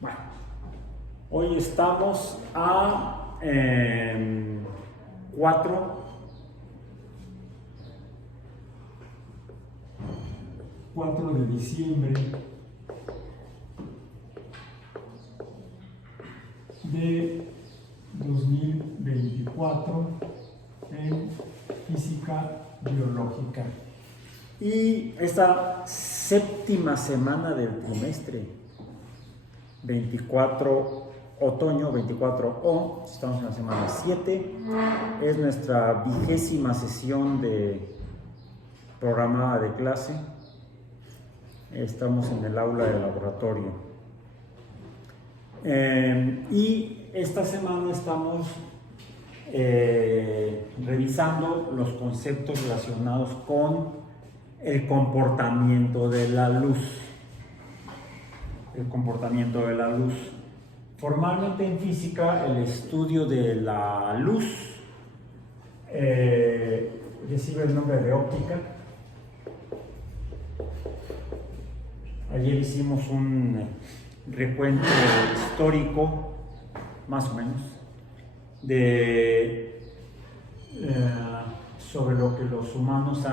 Bueno, hoy estamos a 4 de diciembre de 2024 en física biológica. Y esta séptima semana del trimestre, 24 otoño, 24O, estamos en la semana 7, es nuestra 20ª sesión de programada de clase. Estamos en el aula de laboratorio. Y esta semana estamos revisando los conceptos relacionados con el comportamiento de la luz. El comportamiento de la luz. Formalmente en física, el estudio de la luz recibe el nombre de óptica. Ayer hicimos un recuento histórico, más o menos, sobre lo que los humanos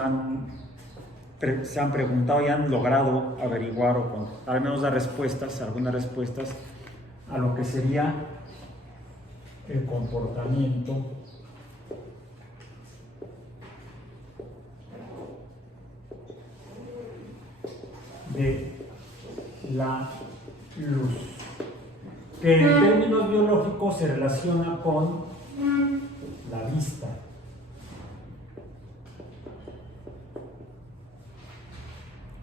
se han preguntado y han logrado averiguar o al menos dar respuestas, algunas respuestas a lo que sería el comportamiento de la luz, que en términos biológicos se relaciona con la vista.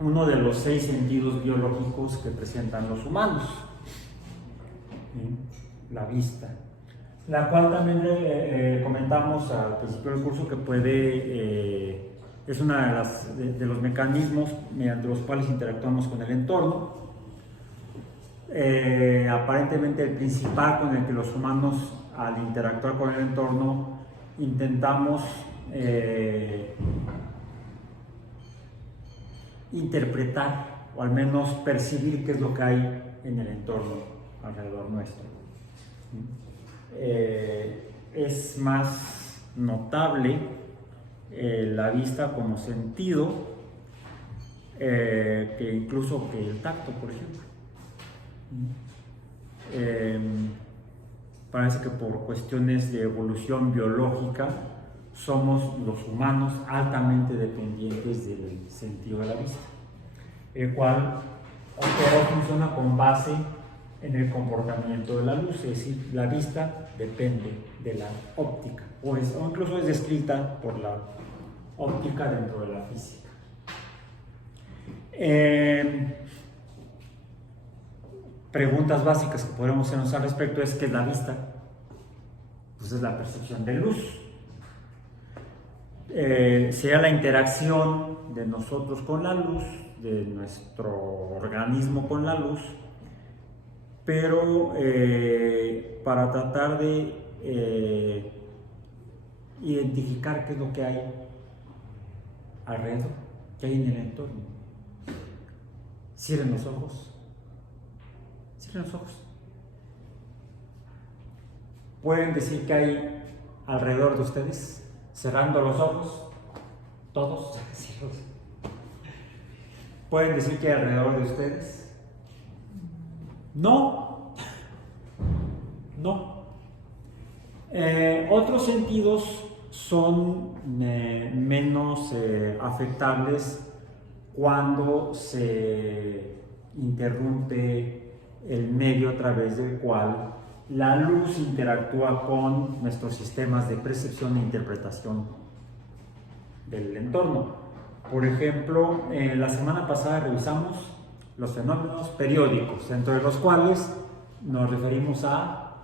Uno de los 6 sentidos biológicos que presentan los humanos, la vista, la cual también comentamos al principio del curso que es uno de los mecanismos mediante los cuales interactuamos con el entorno. Aparentemente el principal con el que los humanos, al interactuar con el entorno, intentamos interpretar o al menos percibir qué es lo que hay en el entorno alrededor nuestro. Es más notable la vista como sentido que incluso que el tacto, por ejemplo. Parece que por cuestiones de evolución biológica somos los humanos altamente dependientes del sentido de la vista, el cual funciona con base en el comportamiento de la luz, es decir, la vista depende de la óptica, o incluso es descrita por la óptica dentro de la física. Preguntas básicas que podemos hacernos al respecto es: ¿qué es la vista? Pues es la percepción de luz. Sea la interacción de nosotros con la luz, de nuestro organismo con la luz, pero para tratar de identificar qué es lo que hay alrededor, qué hay en el entorno. Cierren los ojos. Cierren los ojos. ¿Pueden decir qué hay alrededor de ustedes? Cerrando los ojos, todos. ¿Pueden decir qué hay alrededor de ustedes? No. No. Otros sentidos son menos afectables cuando se interrumpe el medio a través del cual la luz interactúa con nuestros sistemas de percepción e interpretación del entorno. Por ejemplo, la semana pasada revisamos los fenómenos periódicos, dentro de los cuales nos referimos a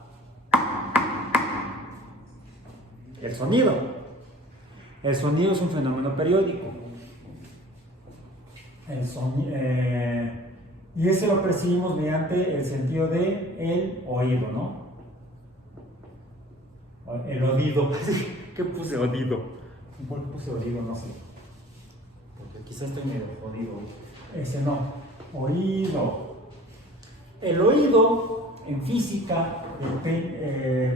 el sonido. El sonido es un fenómeno periódico. Y ese lo percibimos mediante el sentido de el oído, ¿no? El oído. ¿Qué puse oído? ¿Por qué puse oído? No sé. Porque quizás estoy medio jodido. Ese no. Oído. El oído en física,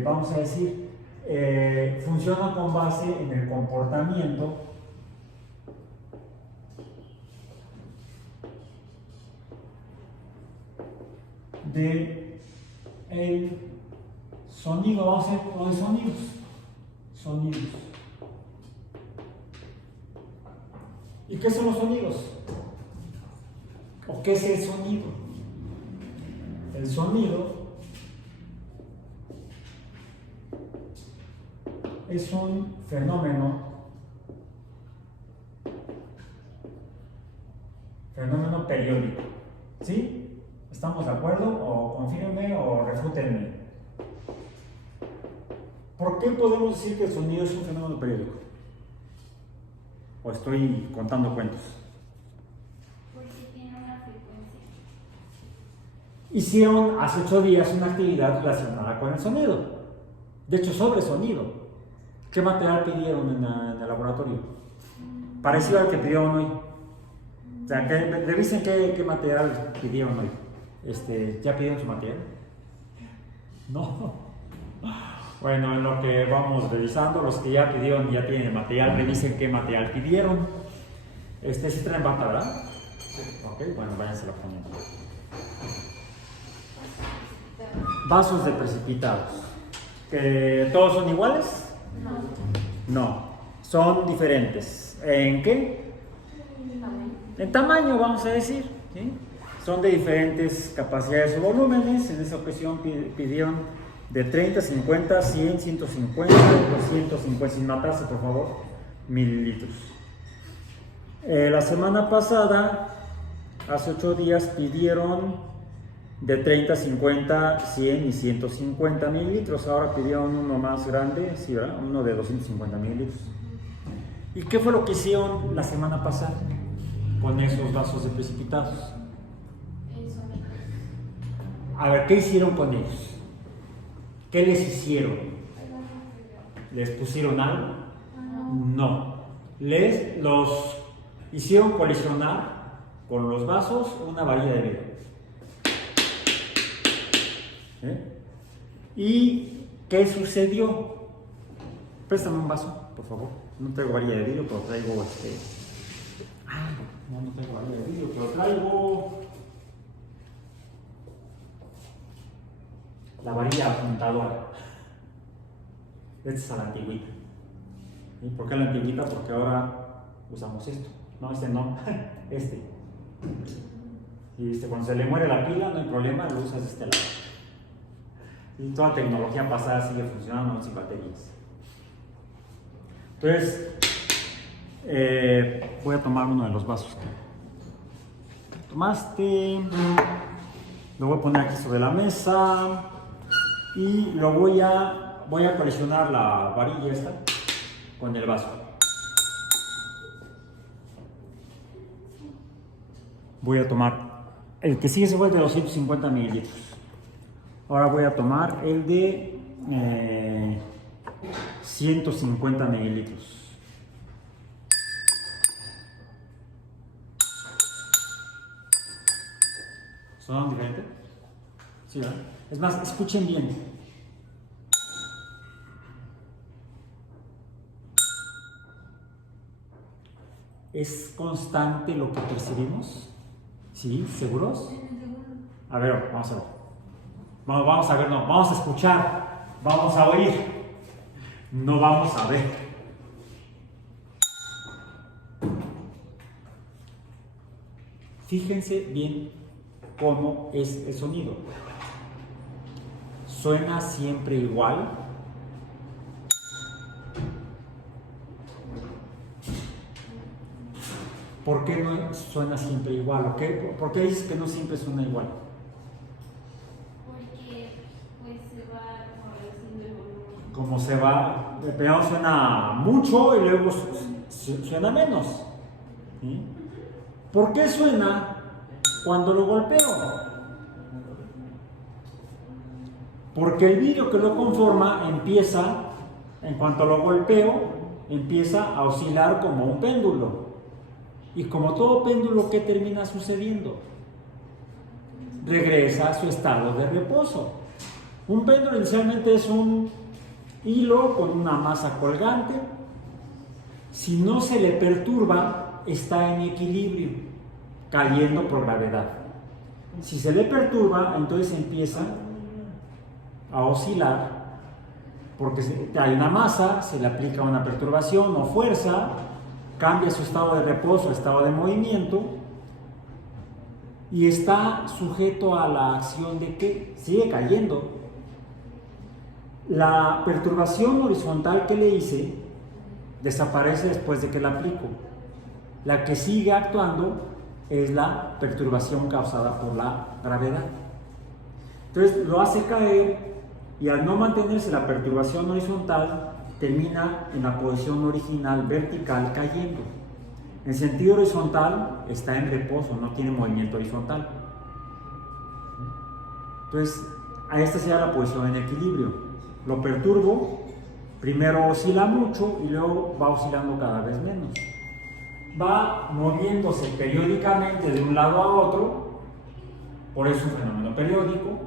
vamos a decir, funciona con base en el comportamiento de el sonido. Vamos a ver los sonidos. ¿Y qué son los sonidos? ¿O qué es el sonido? El sonido es un fenómeno periódico. ¿Sí? ¿Estamos de acuerdo? O confírmenme o refútenme. ¿Por qué podemos decir que el sonido es un fenómeno periódico? ¿O estoy contando cuentos? Porque tiene una frecuencia. Hicieron hace 8 días una actividad relacionada con el sonido. De hecho, sobre sonido. ¿Qué material pidieron en el laboratorio? Parecido al que pidieron hoy. O sea, revisen qué material pidieron hoy. ¿Ya pidieron su material? No. Bueno, en lo que vamos revisando, los que ya pidieron y ya tienen el material, revisen qué material pidieron. ¿Sí traen bata, verdad? Sí. Ok, bueno, váyanse la poniendo. Vasos de precipitados. ¿Todos son iguales? No. Son diferentes. ¿En qué? En tamaño, vamos a decir. ¿Sí? Son de diferentes capacidades o volúmenes. En esa ocasión pidieron de 30, 50, 100, 150, 250, sin matarse por favor, mililitros. La semana pasada, hace 8 días, pidieron de 30, 50, 100 y 150 mililitros. Ahora pidieron uno más grande, ¿sí, verdad? Uno de 250 mililitros. ¿Y qué fue lo que hicieron la semana pasada con esos vasos de precipitados? A ver, ¿qué hicieron con ellos? ¿Qué les hicieron? ¿Les pusieron algo? No. Los hicieron colisionar con los vasos una varilla de vidrio. ¿Y qué sucedió? Préstame un vaso, por favor. No traigo varilla de vidrio, pero traigo no traigo varilla de vidrio, pero traigo la varilla apuntadora. Esta es a la antigüita. ¿Y por qué la antigüita? Porque ahora usamos esto. No, no, Y cuando se le muere la pila, no hay problema, lo usas de este lado. Y toda la tecnología pasada sigue funcionando sin baterías. Entonces, voy a tomar uno de los vasos que tomaste. Lo voy a poner aquí sobre la mesa. Y lo voy a colisionar la varilla esta con el vaso. Voy a tomar el que sigue, se fue el de 250 mililitros. Ahora voy a tomar el de 150 mililitros. ¿Son diferentes? Sí, ¿verdad? Es más, escuchen bien. ¿Es constante lo que percibimos? ¿Sí? ¿Seguros? A ver, vamos a ver. Vamos a ver, no, vamos a escuchar. Vamos a oír. No vamos a ver. Fíjense bien cómo es el sonido. ¿Suena siempre igual? ¿Por qué no suena siempre igual? ¿Por qué dices que no siempre suena igual? Porque pues se va como reduciendo el volumen. Como se va, primero suena mucho y luego suena menos. ¿Sí? ¿Por qué suena cuando lo golpeo? Porque el vidrio que lo conforma empieza, en cuanto lo golpeo, empieza a oscilar como un péndulo. Y como todo péndulo, ¿qué termina sucediendo? regresa a su estado de reposo. Un péndulo inicialmente es un hilo con una masa colgante. Si no se le perturba, está en equilibrio, cayendo por gravedad. Si se le perturba, entonces empieza a oscilar, porque hay una masa, se le aplica una perturbación o fuerza, cambia su estado de reposo a estado de movimiento y está sujeto a la acción de que sigue cayendo. La perturbación horizontal que le hice desaparece después de que la aplico. La que sigue actuando es la perturbación causada por la gravedad. Entonces lo hace caer y al no mantenerse la perturbación horizontal termina en la posición original vertical cayendo. En sentido horizontal está en reposo, no tiene movimiento horizontal. Entonces a esta sería la posición en equilibrio. Lo perturbo, primero oscila mucho y luego va oscilando cada vez menos. Va moviéndose periódicamente de un lado a otro, por eso es un fenómeno periódico,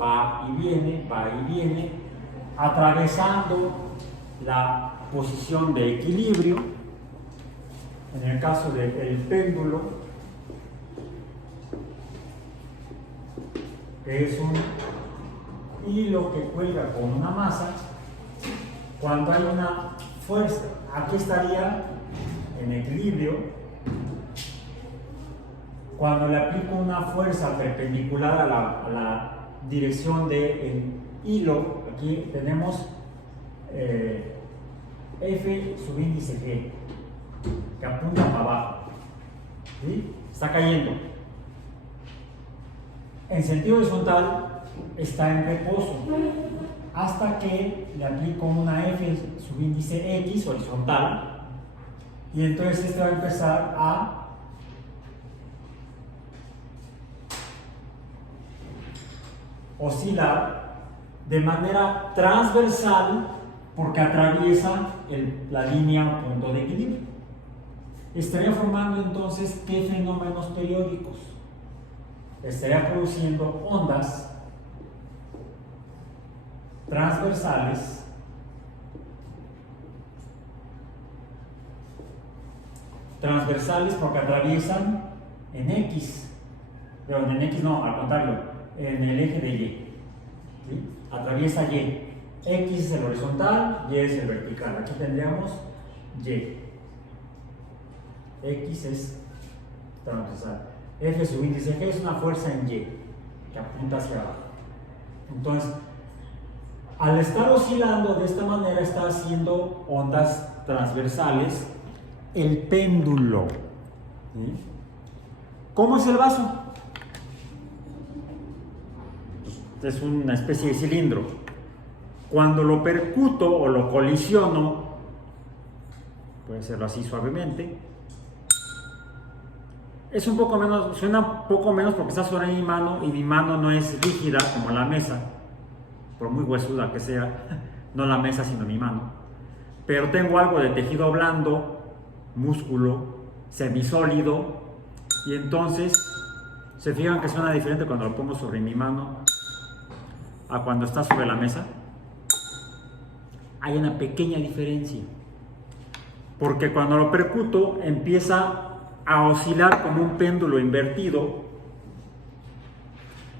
va y viene, atravesando la posición de equilibrio. En el caso del péndulo, que es un hilo que cuelga con una masa, cuando hay una fuerza, aquí estaría en equilibrio. Cuando le aplico una fuerza perpendicular a la dirección del hilo, aquí tenemos F subíndice G, que apunta para abajo, ¿sí? Está cayendo. En sentido horizontal está en reposo hasta que le aplico una F subíndice X horizontal y entonces este va a empezar a oscilar de manera transversal porque atraviesa la línea punto de equilibrio. Estaría formando entonces ¿qué fenómenos periódicos? Estaría produciendo ondas transversales porque atraviesan en X, pero en X no, al contrario, en el eje de Y, ¿sí? Atraviesa Y. X es el horizontal, Y es el vertical. Aquí tendríamos Y. X es transversal. F subíndice G es una fuerza en Y que apunta hacia abajo. Entonces, al estar oscilando de esta manera, está haciendo ondas transversales el péndulo. ¿Sí? ¿Cómo es el vaso? Pues es una especie de cilindro. Cuando lo percuto o lo colisiono, puede hacerlo así suavemente, es un poco menos, suena un poco menos porque está sobre mi mano y mi mano no es rígida como la mesa, por muy huesuda que sea, no la mesa sino mi mano, pero tengo algo de tejido blando, músculo, semisólido, y entonces se fijan que suena diferente cuando lo pongo sobre mi mano a cuando está sobre la mesa. Hay una pequeña diferencia, porque cuando lo percuto empieza a oscilar como un péndulo invertido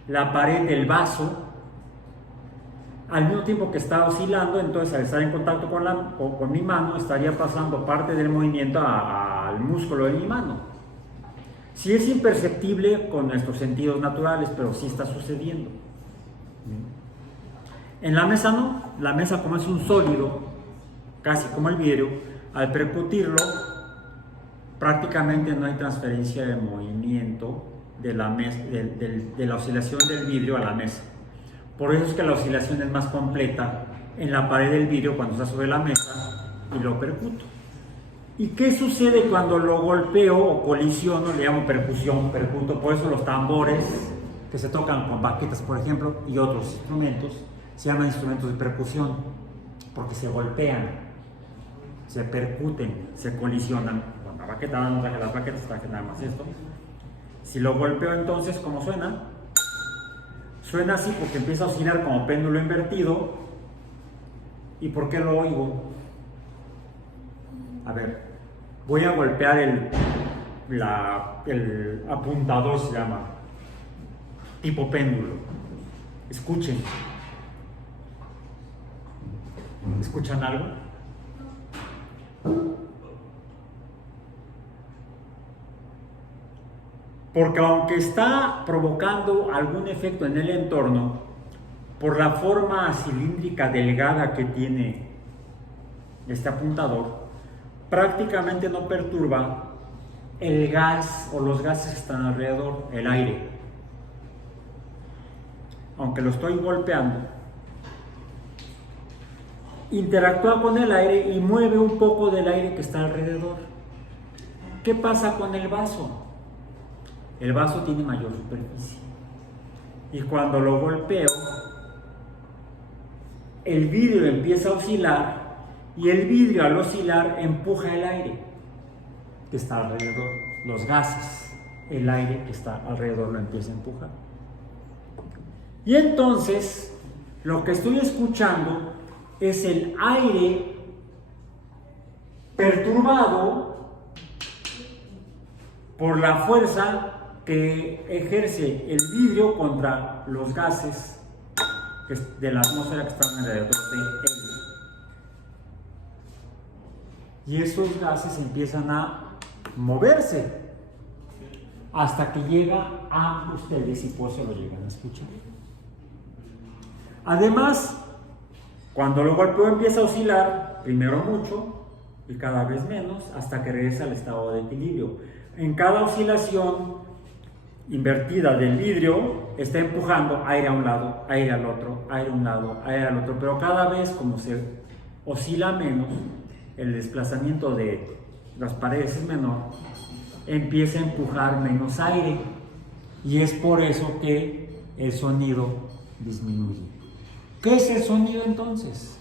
la pared del vaso al mismo tiempo que está oscilando. Entonces al estar en contacto con mi mano estaría pasando parte del movimiento al músculo de mi mano. Sí es imperceptible con nuestros sentidos naturales, pero sí está sucediendo. En la mesa no, la mesa como es un sólido, casi como el vidrio, al percutirlo prácticamente no hay transferencia de movimiento de la oscilación del vidrio a la mesa. Por eso es que la oscilación es más completa en la pared del vidrio cuando está sobre la mesa y lo percuto. ¿Y qué sucede cuando lo golpeo o colisiono? Le llamo percusión, percuto. Por eso los tambores que se tocan con baquetas, por ejemplo, y otros instrumentos, se llaman instrumentos de percusión, porque se golpean, se percuten, se colisionan. La baqueta, no traje las baquetas, traje nada más esto. Si lo golpeo, entonces, ¿cómo suena? Suena así porque empieza a oscilar como péndulo invertido. ¿Y por qué lo oigo? A ver, voy a golpear el apuntador, se llama, tipo péndulo. Escuchen. ¿Escuchan algo? Porque aunque está provocando algún efecto en el entorno, por la forma cilíndrica delgada que tiene este apuntador, prácticamente no perturba el gas o los gases que están alrededor, el aire. Aunque lo estoy golpeando, interactúa con el aire y mueve un poco del aire que está alrededor. ¿Qué pasa con el vaso? El vaso tiene mayor superficie y cuando lo golpeo, el vidrio empieza a oscilar y el vidrio al oscilar empuja el aire que está alrededor, los gases, el aire que está alrededor lo empieza a empujar. Y entonces lo que estoy escuchando es el aire perturbado por la fuerza que ejerce el vidrio contra los gases de la atmósfera que están alrededor de él. Y esos gases empiezan a moverse hasta que llega a ustedes y por eso lo llegan a escuchar. Además, cuando lo golpeo empieza a oscilar, primero mucho y cada vez menos, hasta que regresa al estado de equilibrio. En cada oscilación invertida del vidrio está empujando aire a un lado, aire al otro, aire a un lado, aire al otro, pero cada vez como se oscila menos, el desplazamiento de las paredes es menor, empieza a empujar menos aire y es por eso que el sonido disminuye. ¿Qué es el sonido entonces?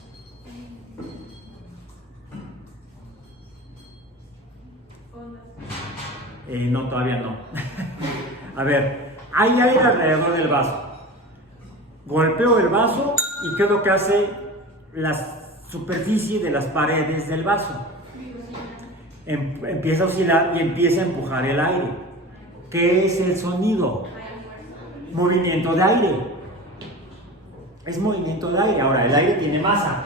No, todavía no. A ver, hay aire alrededor del vaso. Golpeo el vaso y ¿qué es lo que hace la superficie de las paredes del vaso? Empieza a oscilar y empieza a empujar el aire. ¿Qué es el sonido? Movimiento de aire. Es movimiento de aire. Ahora, el aire tiene masa.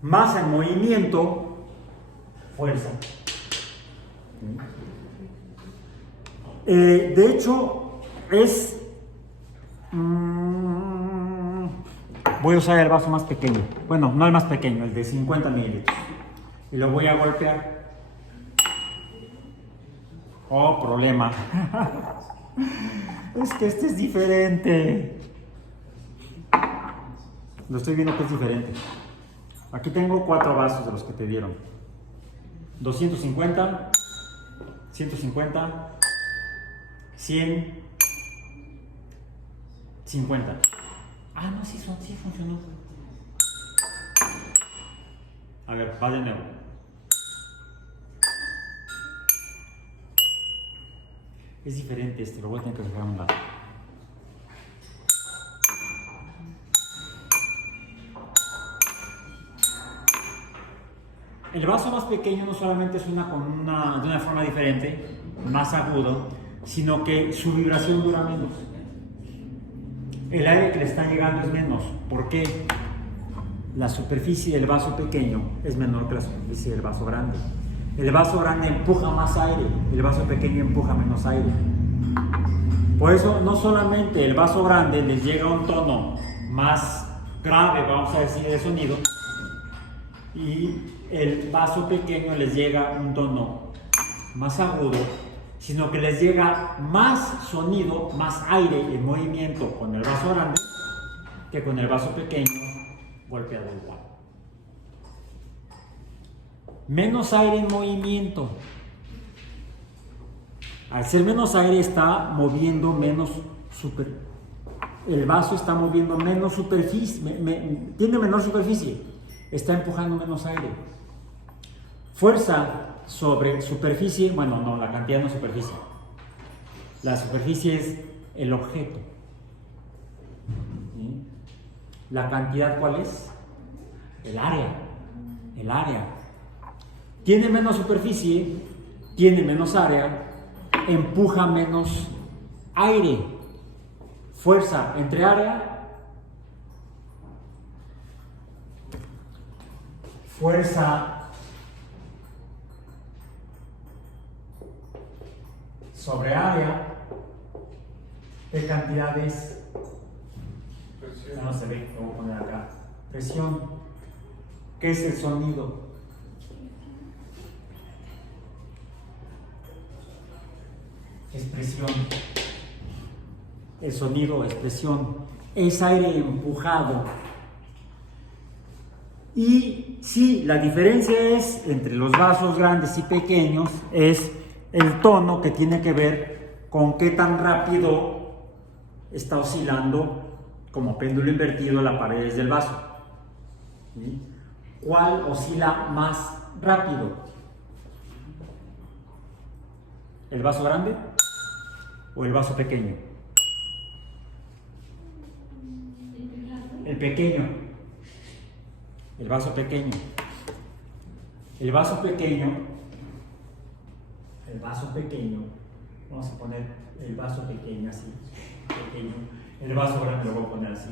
Masa en movimiento, fuerza. De hecho, voy a usar el vaso más pequeño. Bueno, no el más pequeño, el de 50 mililitros. Y lo voy a golpear. Oh, problema. Es que este es diferente. Lo estoy viendo que es diferente. Aquí tengo 4 vasos de los que te dieron. 250, 150, 100, 50. Ah, no, sí funcionó. A ver, va de nuevo. Es diferente este, lo voy a tener que dejar a un lado. El vaso más pequeño no solamente suena de una forma diferente, más agudo, sino que su vibración dura menos. El aire que le está llegando es menos. ¿Por qué? La superficie del vaso pequeño es menor que la superficie del vaso grande. El vaso grande empuja más aire, el vaso pequeño empuja menos aire. Por eso no solamente el vaso grande les llega a un tono más grave, vamos a decir, de sonido, y el vaso pequeño les llega un tono más agudo, sino que les llega más sonido, más aire en movimiento con el vaso grande que con el vaso pequeño golpeado igual. Menos aire en movimiento. Al ser menos aire está moviendo menos el vaso está moviendo menos superficie, tiene menor superficie, está empujando menos aire. Fuerza sobre superficie, bueno, no, la cantidad no es superficie. La superficie es el objeto. ¿La cantidad cuál es? El área. El área. Tiene menos superficie, tiene menos área, empuja menos aire. Fuerza entre área, fuerza sobre área, ¿qué cantidad es? Ya no se ve, lo voy a poner acá. Presión. ¿Qué es el sonido? Es presión. El sonido es presión. Es aire empujado. Y sí, la diferencia es entre los vasos grandes y pequeños es el tono, que tiene que ver con qué tan rápido está oscilando como péndulo invertido las paredes del vaso. ¿Sí? ¿Cuál oscila más rápido? ¿El vaso grande o el vaso pequeño? El pequeño. El vaso pequeño. El vaso pequeño. El vaso pequeño. Vamos a poner el vaso pequeño así. Pequeño. El vaso grande lo voy a poner así.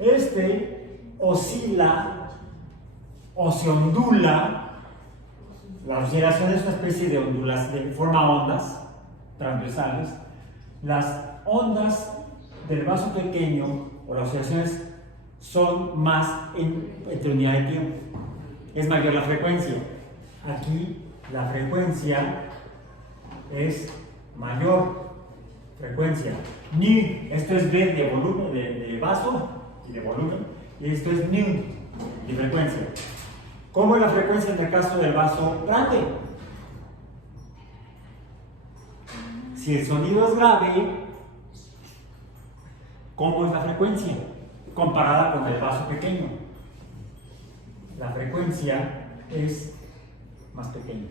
Este oscila o se ondula. La oscilación es una especie de ondulación, forma ondas transversales. Las ondas del vaso pequeño o las oscilaciones son más entre unidad de tiempo. Es mayor la frecuencia. Aquí la frecuencia es mayor. Frecuencia. Ni, esto es B de volumen, de vaso y de volumen. Y esto es nu de frecuencia. ¿Cómo es la frecuencia en el caso del vaso grande? Si el sonido es grave, ¿cómo es la frecuencia? Comparada con el vaso pequeño. La frecuencia es más pequeña.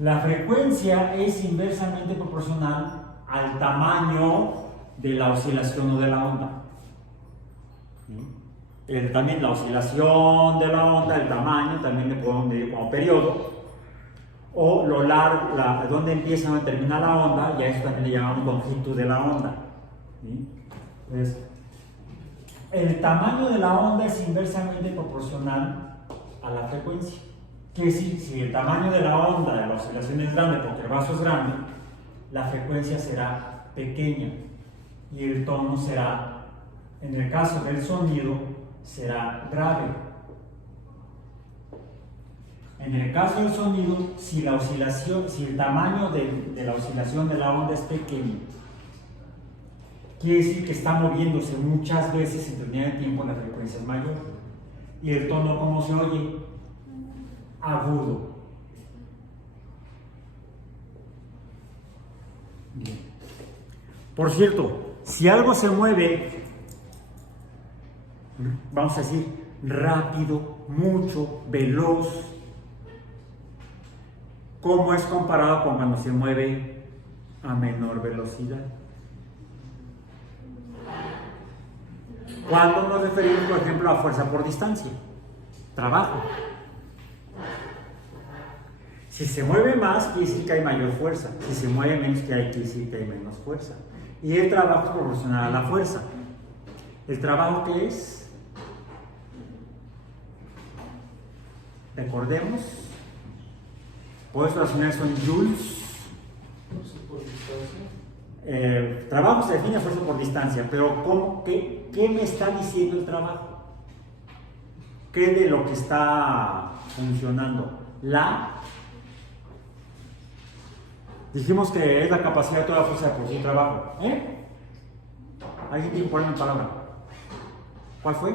La frecuencia es inversamente proporcional al tamaño de la oscilación o de la onda. También la oscilación de la onda, el tamaño, también le podemos medir como periodo, o lo largo, donde empieza y donde termina la onda, y a eso también le llamamos longitud de la onda. ¿Sí? Entonces, el tamaño de la onda es inversamente proporcional a la frecuencia. Quiere decir, si el tamaño de la onda de la oscilación es grande porque el vaso es grande, la frecuencia será pequeña y el tono será, en el caso del sonido, será grave. En el caso del sonido, si el tamaño de la oscilación de la onda es pequeño, quiere decir que está moviéndose muchas veces en unidad de tiempo, la frecuencia es mayor. Y el tono, ¿cómo se oye? Agudo. Bien. Por cierto, si algo se mueve, vamos a decir, rápido, mucho, veloz, ¿cómo es comparado con cuando se mueve a menor velocidad? ¿Cuándo nos referimos, por ejemplo, a fuerza por distancia? Trabajo. Si se mueve más, quiere decir que hay mayor fuerza. Si se mueve menos, quiere decir que hay menos fuerza. Y el trabajo es proporcional a la fuerza. ¿El trabajo qué es? Recordemos. Por eso las unidades son joules. Trabajo se define a fuerza por distancia, pero ¿qué me está diciendo el trabajo? ¿Qué de lo que está funcionando? Dijimos que es la capacidad de toda fuerza de por sí trabajo. ¿Alguien tiene que ponerme palabra? ¿Cuál fue?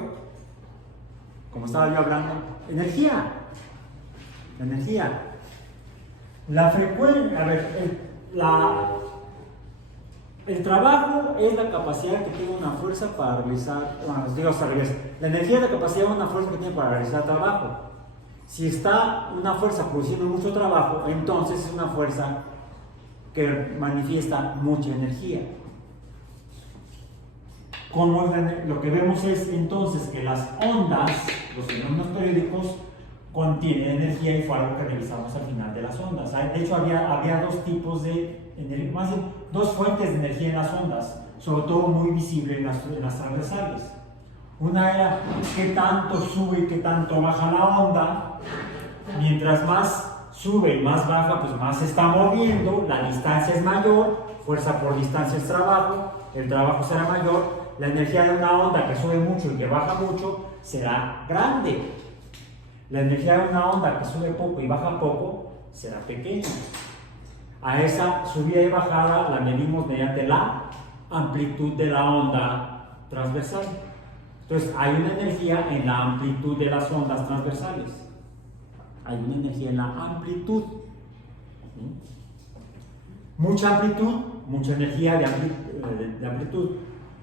Como estaba yo hablando, energía. Energía. La frecuencia, a ver, el trabajo es la capacidad que tiene una fuerza para realizar, digo al revés, la energía es la capacidad de una fuerza que tiene para realizar trabajo. Si está una fuerza produciendo mucho trabajo, entonces es una fuerza que manifiesta mucha energía. Lo que vemos es entonces que las ondas, los fenómenos periódicos, contienen energía y fue algo que revisamos al final de las ondas. De hecho, había dos tipos de energía, más bien dos fuentes de energía en las ondas, sobre todo muy visible en las transversales. Una era qué tanto sube y qué tanto baja la onda. Mientras más sube y más baja, pues más se está moviendo, la distancia es mayor, fuerza por distancia es trabajo, el trabajo será mayor, la energía de una onda que sube mucho y que baja mucho será grande. La energía de una onda que sube poco y baja poco será pequeña. A esa subida y bajada la medimos mediante la amplitud de la onda transversal. Entonces hay una energía en la amplitud de las ondas transversales. Hay una energía en la amplitud. ¿Sí? Mucha amplitud, mucha energía de amplitud.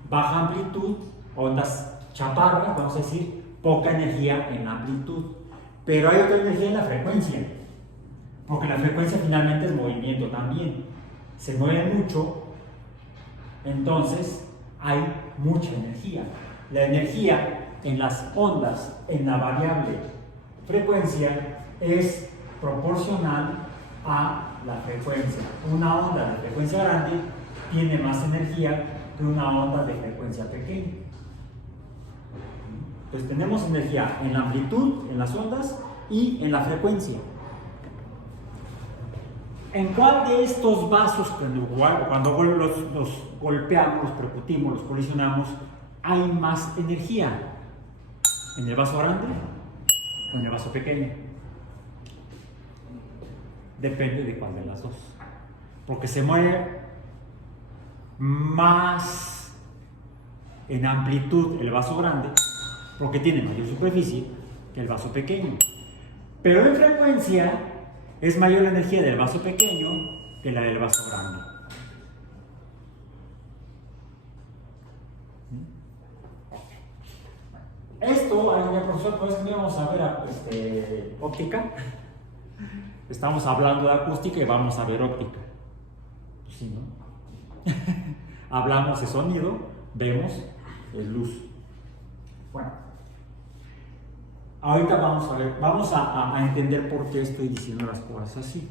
Baja amplitud, ondas chaparras, vamos a decir, poca energía en la amplitud. Pero hay otra energía en la frecuencia, porque la frecuencia finalmente es movimiento también. Se mueve mucho, entonces hay mucha energía. La energía en las ondas, en la variable frecuencia, es proporcional a la frecuencia. Una onda de frecuencia grande tiene más energía que una onda de frecuencia pequeña. Pues tenemos energía en la amplitud, en las ondas y en la frecuencia. ¿En cuál de estos vasos, cuando los golpeamos, los percutimos, los colisionamos, hay más energía? ¿En el vaso grande o en el vaso pequeño? Depende de cuál de las dos. Porque se mueve más en amplitud el vaso grande, porque tiene mayor superficie que el vaso pequeño. Pero en frecuencia es mayor la energía del vaso pequeño que la del vaso grande. Esto, profesor, pues que vamos a ver óptica. Estamos hablando de acústica y vamos a ver óptica. Sí, ¿no? Hablamos de sonido, vemos luz. Bueno, ahorita vamos a ver, vamos a entender por qué estoy diciendo las cosas así.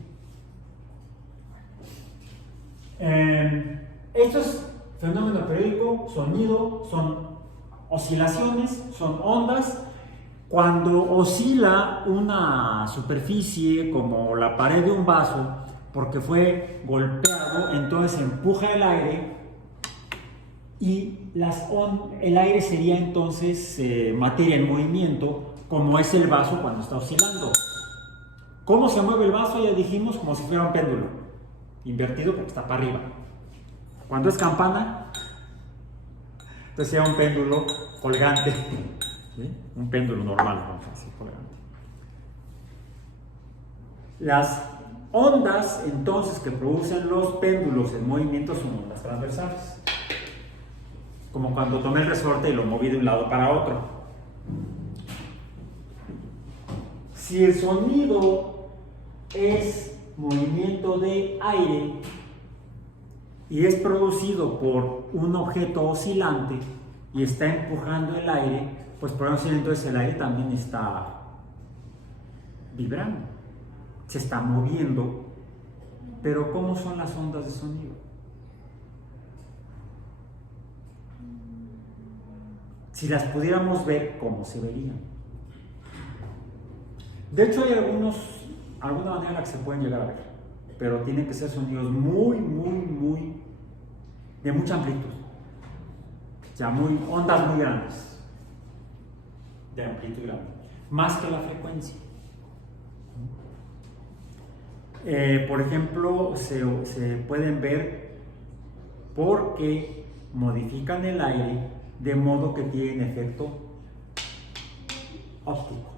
Esto es fenómeno periódico, sonido, son oscilaciones, son ondas. Cuando oscila una superficie como la pared de un vaso, porque fue golpeado, entonces empuja el aire y el aire sería entonces materia en movimiento, como es el vaso cuando está oscilando. ¿Cómo se mueve el vaso? Ya dijimos, como si fuera un péndulo, invertido porque está para arriba. Cuando es campana, entonces sería un péndulo colgante. ¿Sí? Un péndulo normal, vamos a decir, colgante. Las ondas, entonces, que producen los péndulos en movimiento son ondas transversales. Como cuando tomé el resorte y lo moví de un lado para otro. Si el sonido es movimiento de aire y es producido por un objeto oscilante y está empujando el aire, pues por eso entonces el aire también está vibrando, se está moviendo. Pero ¿cómo son las ondas de sonido? Si las pudiéramos ver, ¿cómo se verían? De hecho hay alguna manera en la que se pueden llegar a ver, pero tienen que ser sonidos muy de mucha amplitud, o sea, ondas muy grandes, de amplitud grande, más que la frecuencia. Por ejemplo, se pueden ver porque modifican el aire de modo que tienen efecto óptico.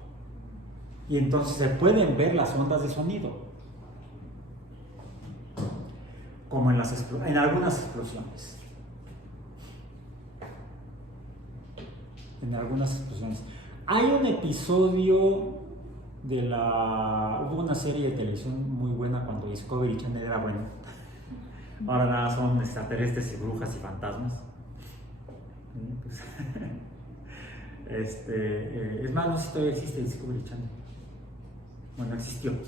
Y entonces se pueden ver las ondas de sonido, como en algunas explosiones. En algunas explosiones. Hay un episodio hubo una serie de televisión muy buena cuando Discovery Channel era bueno. Ahora nada son extraterrestres y brujas y fantasmas. ¿Sí? Pues, es más, no sé si todavía existe Discovery Channel. Bueno, existió. ¿No?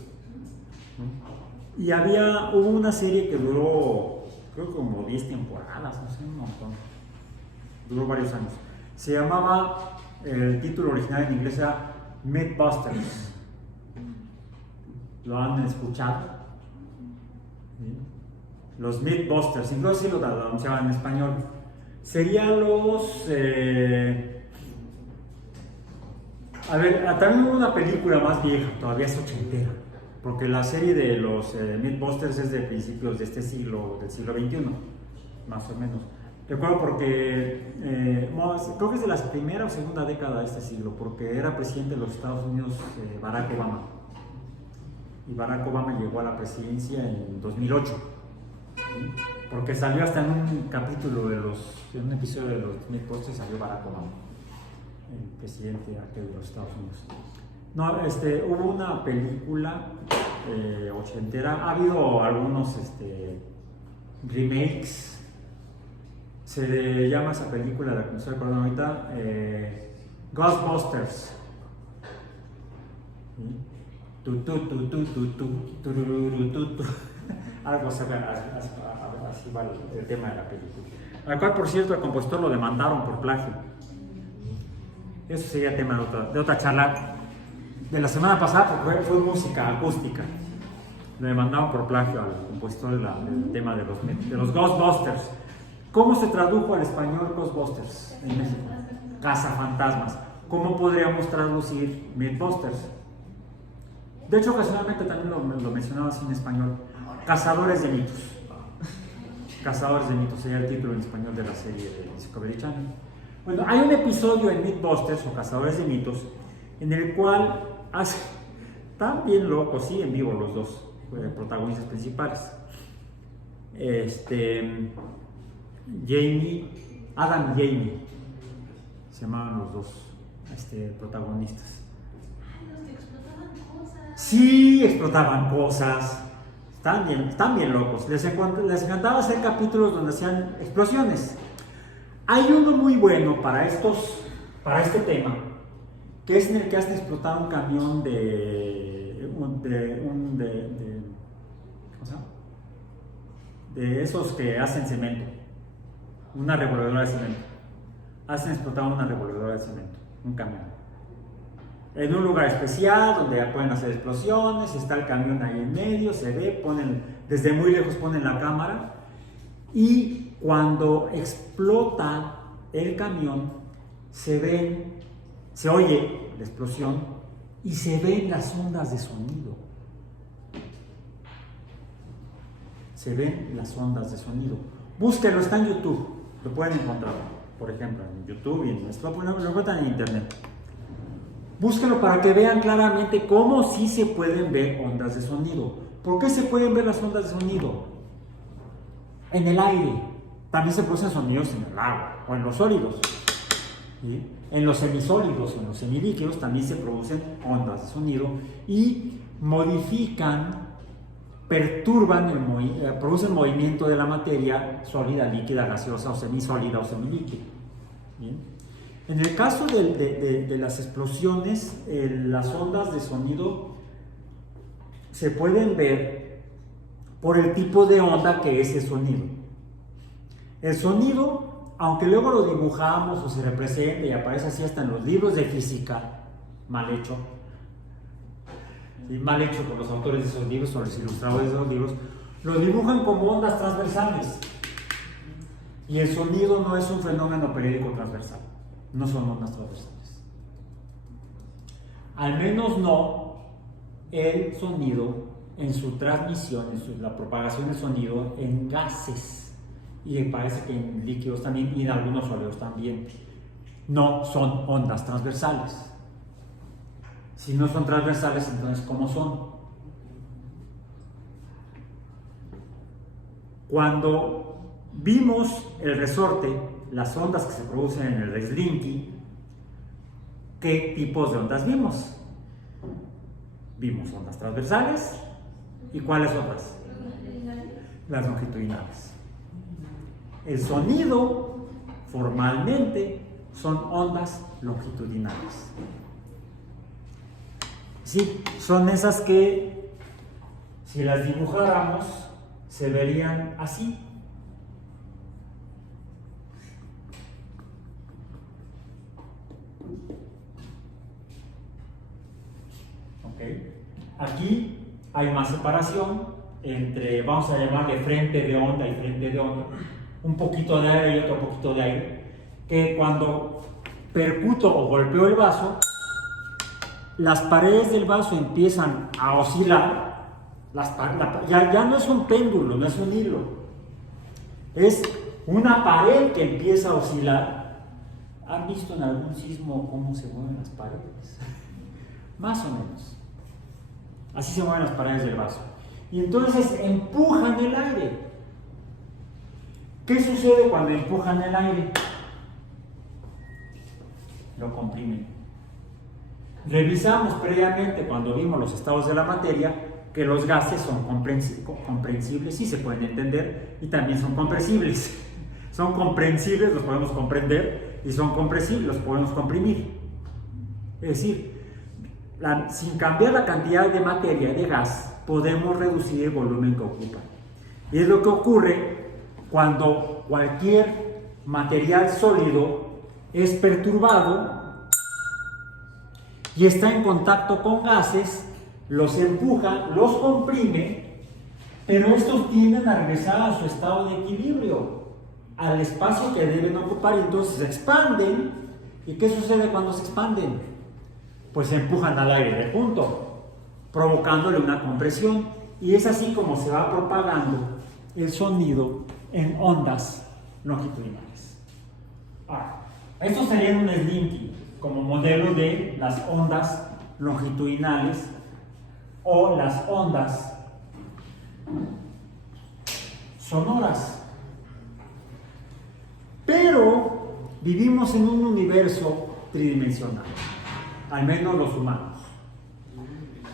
Y hubo una serie que duró, creo que como 10 temporadas, no sé, un montón. Duró varios años. Se llamaba, el título original en inglés era Mythbusters. ¿Lo han escuchado? ¿Sí? Los Mythbusters, incluso si lo anunciaban en español. Serían los... también hubo una película más vieja, todavía es ochentera, porque la serie de los Mythbusters es de principios de este siglo, del siglo XXI, más o menos. Recuerdo porque, creo que es de la primera o segunda década de este siglo, porque era presidente de los Estados Unidos Barack Obama. Y Barack Obama llegó a la presidencia en 2008, ¿sí? Porque salió hasta en un capítulo en un episodio de los Mythbusters salió Barack Obama, el presidente de los Estados Unidos. No, hubo una película ochentera, ha habido algunos remakes. Se le llama esa película, la que me estoy acordando ahorita, Ghostbusters. ¿Sí? Algo así va el tema de la película. Al cual, por cierto, el compositor lo demandaron por plagio. Eso sería tema de otra charla de la semana pasada, porque fue música acústica. Le demandaron por plagio al compositor del tema de los Ghostbusters. ¿Cómo se tradujo al español Ghostbusters en México? Cazafantasmas. ¿Cómo podríamos traducir Mythbusters? De hecho, ocasionalmente también lo mencionaba así en español. Cazadores de mitos. Cazadores de mitos sería el título en español de la serie de Discovery Channel. Bueno, hay un episodio en Mythbusters o Cazadores de mitos en el cual están bien locos, sí, en vivo los dos protagonistas principales. Adam y Jamie se llamaban los dos protagonistas. Los que explotaban cosas. Sí, explotaban cosas. Están bien locos. Les encantaba hacer capítulos donde hacían explosiones. Hay uno muy bueno para este tema, que es en el que hacen explotar un camión de esos que hacen cemento, una revolvedora de cemento. Hacen explotar una revolvedora de cemento, un camión. En un lugar especial donde ya pueden hacer explosiones, está el camión ahí en medio, se ve, desde muy lejos ponen la cámara y cuando explota el camión se oye la explosión y se ven las ondas de sonido. Se ven las ondas de sonido. Búsquenlo, está en YouTube, lo pueden encontrar, por ejemplo, en YouTube y lo encuentran en internet. Búsquenlo para que vean claramente cómo sí se pueden ver ondas de sonido. ¿Por qué se pueden ver las ondas de sonido? En el aire. También se producen sonidos en el agua o en los sólidos. ¿Sí? En los semisólidos o en los semilíquidos también se producen ondas de sonido y producen movimiento de la materia sólida, líquida, gaseosa o semisólida o semilíquida. ¿Bien? En el caso de las explosiones, las ondas de sonido se pueden ver por el tipo de onda que es el sonido. El sonido, aunque luego lo dibujamos o se representa y aparece así hasta en los libros de física, mal hecho por los autores de esos libros o los ilustradores de esos libros, lo dibujan como ondas transversales. Y el sonido no es un fenómeno periódico transversal. No son ondas transversales. Al menos no el sonido en su transmisión, la propagación del sonido en gases. Y parece que en líquidos también y en algunos sólidos también. No son ondas transversales. Si no son transversales, entonces ¿cómo son? Cuando vimos el resorte, las ondas que se producen en el Slinky, ¿qué tipos de ondas vimos? Vimos ondas transversales. ¿Y cuáles otras? Las longitudinales. El sonido formalmente son ondas longitudinales. Sí, son esas que si las dibujáramos se verían así. ¿Okay? Aquí hay más separación entre, vamos a llamarle frente de onda y frente de onda, un poquito de aire y otro poquito de aire, que cuando percuto o golpeo el vaso, las paredes del vaso empiezan a oscilar. Ya no es un péndulo, no es un hilo, es una pared que empieza a oscilar. ¿Han visto en algún sismo cómo se mueven las paredes? Más o menos. Así se mueven las paredes del vaso. Y entonces empujan el aire. ¿Qué sucede cuando empujan el aire? Lo comprimen. Revisamos previamente, cuando vimos los estados de la materia, que los gases son comprensibles, sí se pueden entender, y también son compresibles. Son comprensibles, los podemos comprender, y son compresibles, los podemos comprimir. Es decir, sin cambiar la cantidad de materia de gas, podemos reducir el volumen que ocupa. Y es lo que ocurre cuando cualquier material sólido es perturbado y está en contacto con gases, los empuja, los comprime, pero estos tienden a regresar a su estado de equilibrio, al espacio que deben ocupar, y entonces se expanden. ¿Y qué sucede cuando se expanden? Pues se empujan al aire de punto, provocándole una compresión, y es así como se va propagando el sonido en ondas longitudinales. Ahora, estos serían un slinky como modelo de las ondas longitudinales o las ondas sonoras. Pero vivimos en un universo tridimensional, al menos los humanos.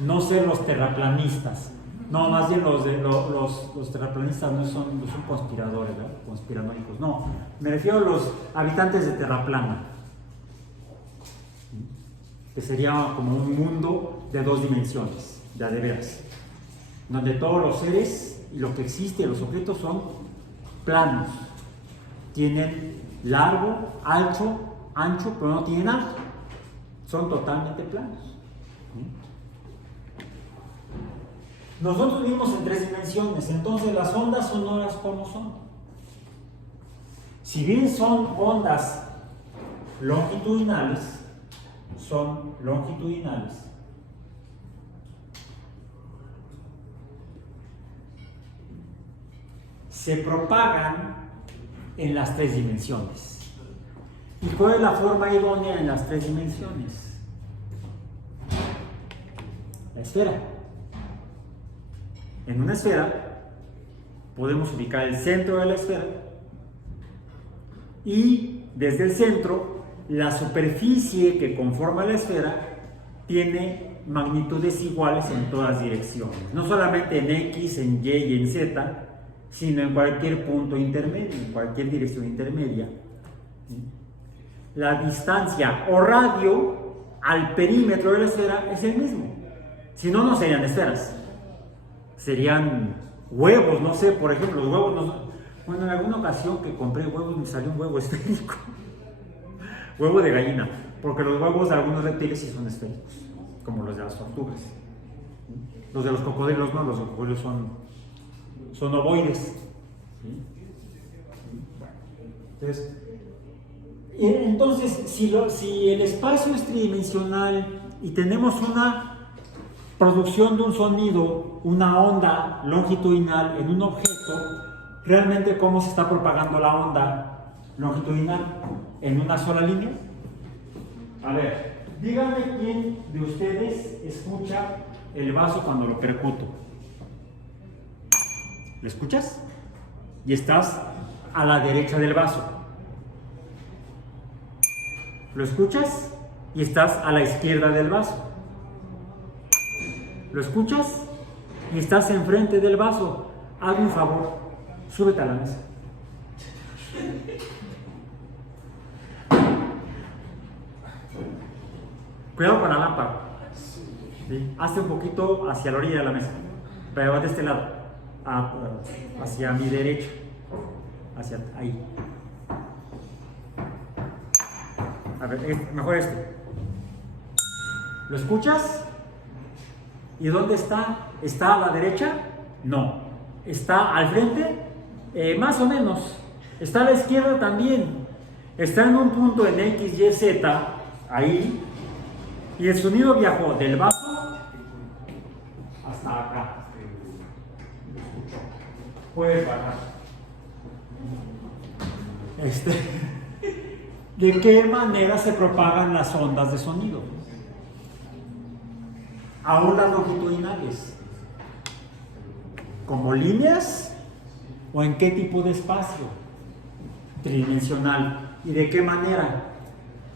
No sé los terraplanistas, no, más bien los terraplanistas no son conspiradores, ¿verdad? Conspiranoicos, no, me refiero a los habitantes de Terra plana, que sería como un mundo de dos dimensiones, de veras, donde todos los seres y lo que existe, los objetos son planos, tienen largo, ancho, pero no tienen alto, son totalmente planos. Nosotros vivimos en tres dimensiones, entonces las ondas sonoras, ¿cómo son? Si bien son ondas longitudinales, se propagan en las tres dimensiones. ¿Y cuál es la forma idónea en las tres dimensiones? La esfera. En una esfera podemos ubicar el centro de la esfera y desde el centro la superficie que conforma la esfera tiene magnitudes iguales en todas direcciones, no solamente en X, en Y y en Z, sino en cualquier punto intermedio, en cualquier dirección intermedia. La distancia o radio al perímetro de la esfera es el mismo, si no, no serían esferas. Serían huevos, no sé, por ejemplo, los huevos, bueno, en alguna ocasión que compré huevos me salió un huevo esférico, huevo de gallina, porque los huevos de algunos reptiles sí son esféricos, como los de las tortugas. Los de los cocodrilos no, los cocodrilos son ovoides. Entonces, si el espacio es tridimensional y tenemos una producción de un sonido, una onda longitudinal en un objeto, realmente ¿cómo se está propagando la onda longitudinal? ¿En una sola línea? A ver, díganme quién de ustedes escucha el vaso cuando lo percuto. ¿Lo escuchas? Y estás a la derecha del vaso. ¿Lo escuchas? Y estás a la izquierda del vaso. ¿Lo escuchas? Y estás enfrente del vaso. Hazme un favor, súbete a la mesa. Cuidado con la lámpara. ¿Sí? Hazte un poquito hacia la orilla de la mesa, pero de este lado, hacia mi derecha, hacia ahí. A ver, mejor este. ¿Lo escuchas? ¿Y dónde está? ¿Está a la derecha? No. ¿Está al frente? Más o menos. ¿Está a la izquierda también? Está en un punto en X, Y, Z, ahí. Y el sonido viajó del bajo hasta acá. Puedes bajar. ¿De qué manera se propagan las ondas de sonido? Aún las longitudinales. ¿Como líneas? ¿O en qué tipo de espacio? Tridimensional. ¿Y de qué manera?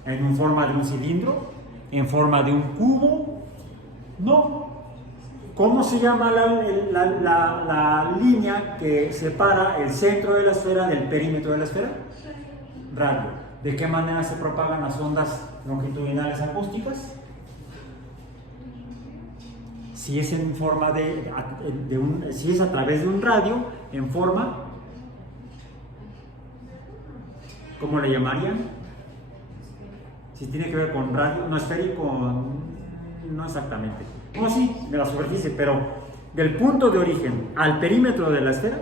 ¿En forma de un cilindro? ¿En forma de un cubo? No. ¿Cómo se llama la línea que separa el centro de la esfera del perímetro de la esfera? Radio. ¿De qué manera se propagan las ondas longitudinales acústicas? Si es en forma si es a través de un radio, en forma, ¿cómo le llamarían? Si tiene que ver con radio, no esférico, no exactamente. No, sí, de la superficie, pero del punto de origen al perímetro de la esfera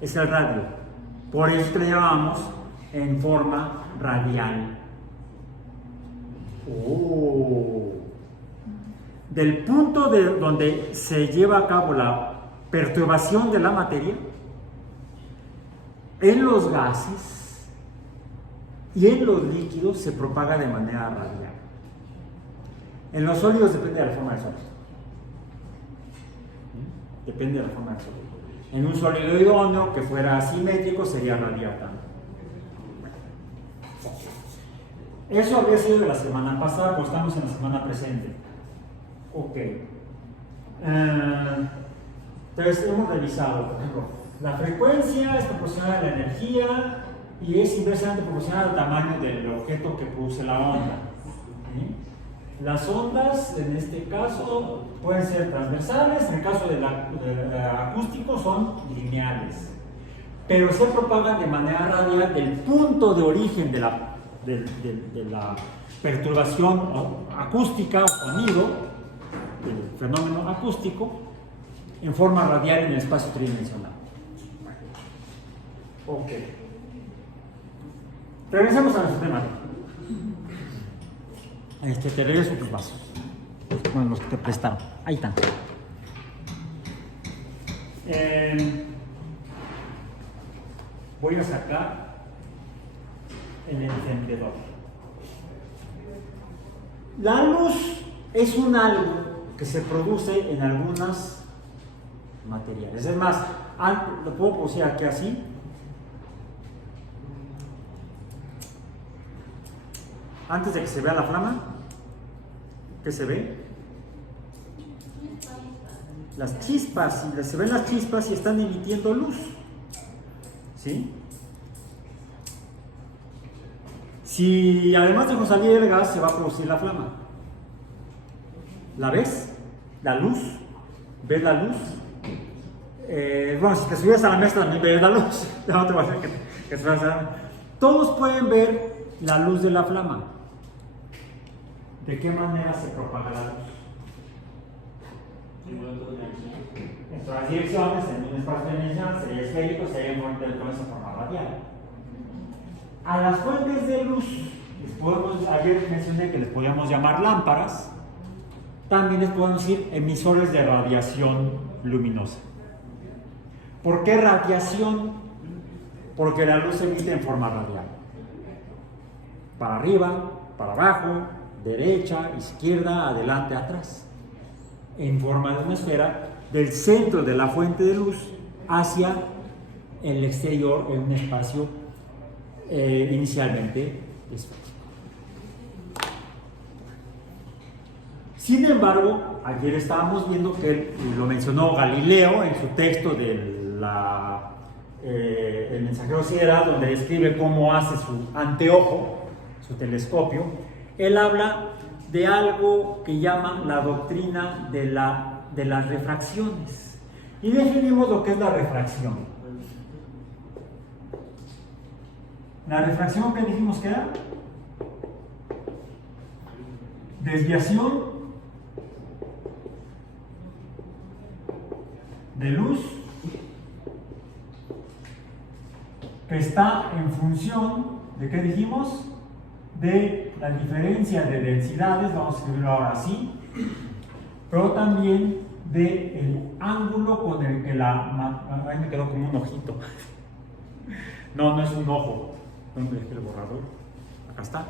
es el radio. Por eso le llamamos en forma radial. Del punto de donde se lleva a cabo la perturbación de la materia, en los gases y en los líquidos se propaga de manera radial. En los sólidos depende de la forma del sólido. Depende de la forma del sólido. En un sólido idóneo que fuera asimétrico sería radial también. Eso habría sido de la semana pasada, pues estamos en la semana presente. Ok. Entonces hemos revisado, por ejemplo, la frecuencia es proporcional a la energía y es inversamente proporcional al tamaño del objeto que produce la onda. ¿Sí? Las ondas, en este caso, pueden ser transversales, en el caso del acústico son lineales, pero se propagan de manera radial del punto de origen de la perturbación acústica o sonido, del fenómeno acústico, en forma radial en el espacio tridimensional. Ok. Regresemos a nuestro tema. Te regreso tus vasos. Bueno, los que te prestaron. Ahí están. Voy a sacar el encendedor. La luz es un algo que se produce en algunos materiales. Es más, lo puedo producir aquí así. Antes de que se vea la flama, ¿qué se ve? Las chispas, se ven las chispas y están emitiendo luz. ¿Sí? Si además de salir el gas, se va a producir la flama. ¿La ves? La luz. ¿Ves la luz? Bueno, si te subías a la mesa también ves la luz. No te voy a hacer que se vea. Todos pueden ver la luz de la flama. ¿De qué manera se propaga la luz? En todas las direcciones, en un espacio tridimensional, sería esférico, sería un movimiento con esa forma radial. A las fuentes de luz, ayer mencioné que les podíamos llamar lámparas, también les podemos decir emisores de radiación luminosa. ¿Por qué radiación? Porque la luz se emite en forma radial. Para arriba, para abajo, derecha, izquierda, adelante, atrás. En forma de una esfera del centro de la fuente de luz hacia el exterior en un espacio inicialmente esférico. Sin embargo, ayer estábamos viendo que lo mencionó Galileo en su texto del el mensajero sideral, donde describe cómo hace su anteojo, su telescopio. Él habla de algo que llaman la doctrina de las refracciones. Y definimos lo que es la refracción. La refracción, ¿qué dijimos que era? Desviación de luz que está en función de, ¿qué dijimos? De la diferencia de densidades, vamos a escribirlo ahora así, pero también del ángulo con el que ahí me quedó como un ojito. No, no es un ojo. ¿Dónde dejé el borrador? Acá está.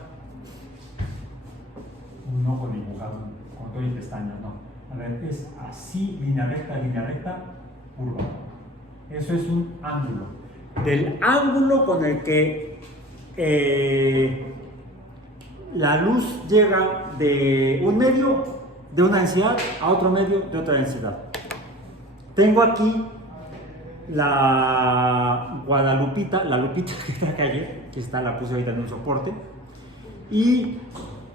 Un ojo dibujado con todo y pestañas, no. A ver, es así, línea recta, curva. Eso es un ángulo. Del ángulo con el que la luz llega de un medio de una densidad a otro medio de otra densidad. Tengo aquí la Guadalupita, la lupita que está acá ayer, que está, la puse ahorita en un soporte, y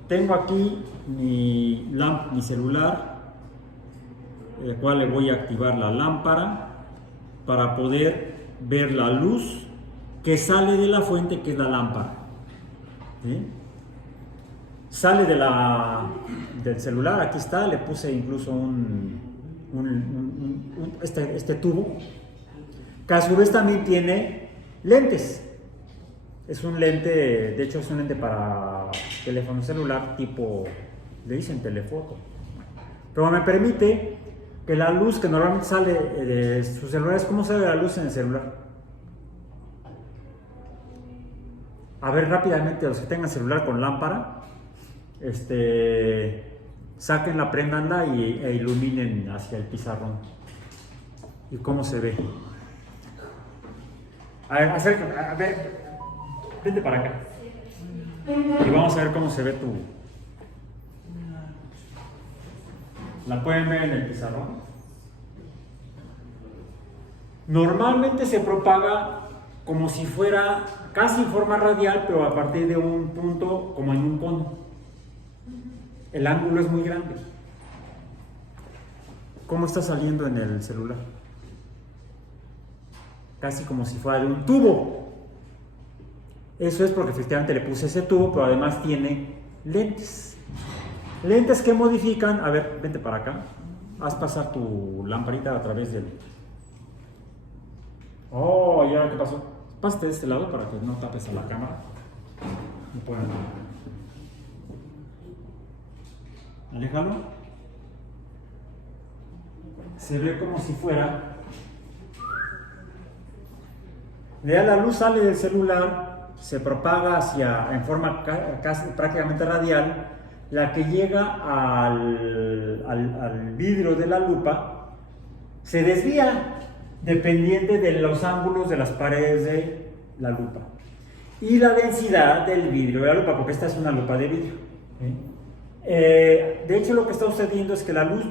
tengo aquí mi celular, el cual le voy a activar la lámpara para poder ver la luz que sale de la fuente, que es la lámpara. ¿Sí? Sale del celular, aquí está, le puse incluso este tubo, que a su vez también tiene lentes. Es un lente, de hecho es un lente para teléfono celular tipo, le dicen telefoto, pero me permite que la luz que normalmente sale de sus celulares, ¿cómo sale la luz en el celular? A ver rápidamente, los que tengan celular con lámpara, saquen la prendanda e iluminen hacia el pizarrón. ¿Y cómo se ve? A ver, vente para acá. Y vamos a ver cómo se ve ¿La pueden ver en el pizarrón? Normalmente se propaga como si fuera casi en forma radial, pero a partir de un punto, como en un cono. El ángulo es muy grande. ¿Cómo está saliendo en el celular? Casi como si fuera de un tubo. Eso es porque efectivamente le puse ese tubo, pero además tiene lentes. Lentes que modifican. A ver, vente para acá. Haz pasar tu lamparita a través del... Oh, ¿y ahora qué pasó? Pásate de este lado para que no tapes a la cámara. No pueden... Aléjalo. Se ve como si fuera... La luz sale del celular, se propaga en forma casi, prácticamente radial. La que llega al vidrio de la lupa se desvía dependiente de los ángulos de las paredes de la lupa y la densidad del vidrio de la lupa, porque esta es una lupa de vidrio. De hecho, lo que está sucediendo es que la luz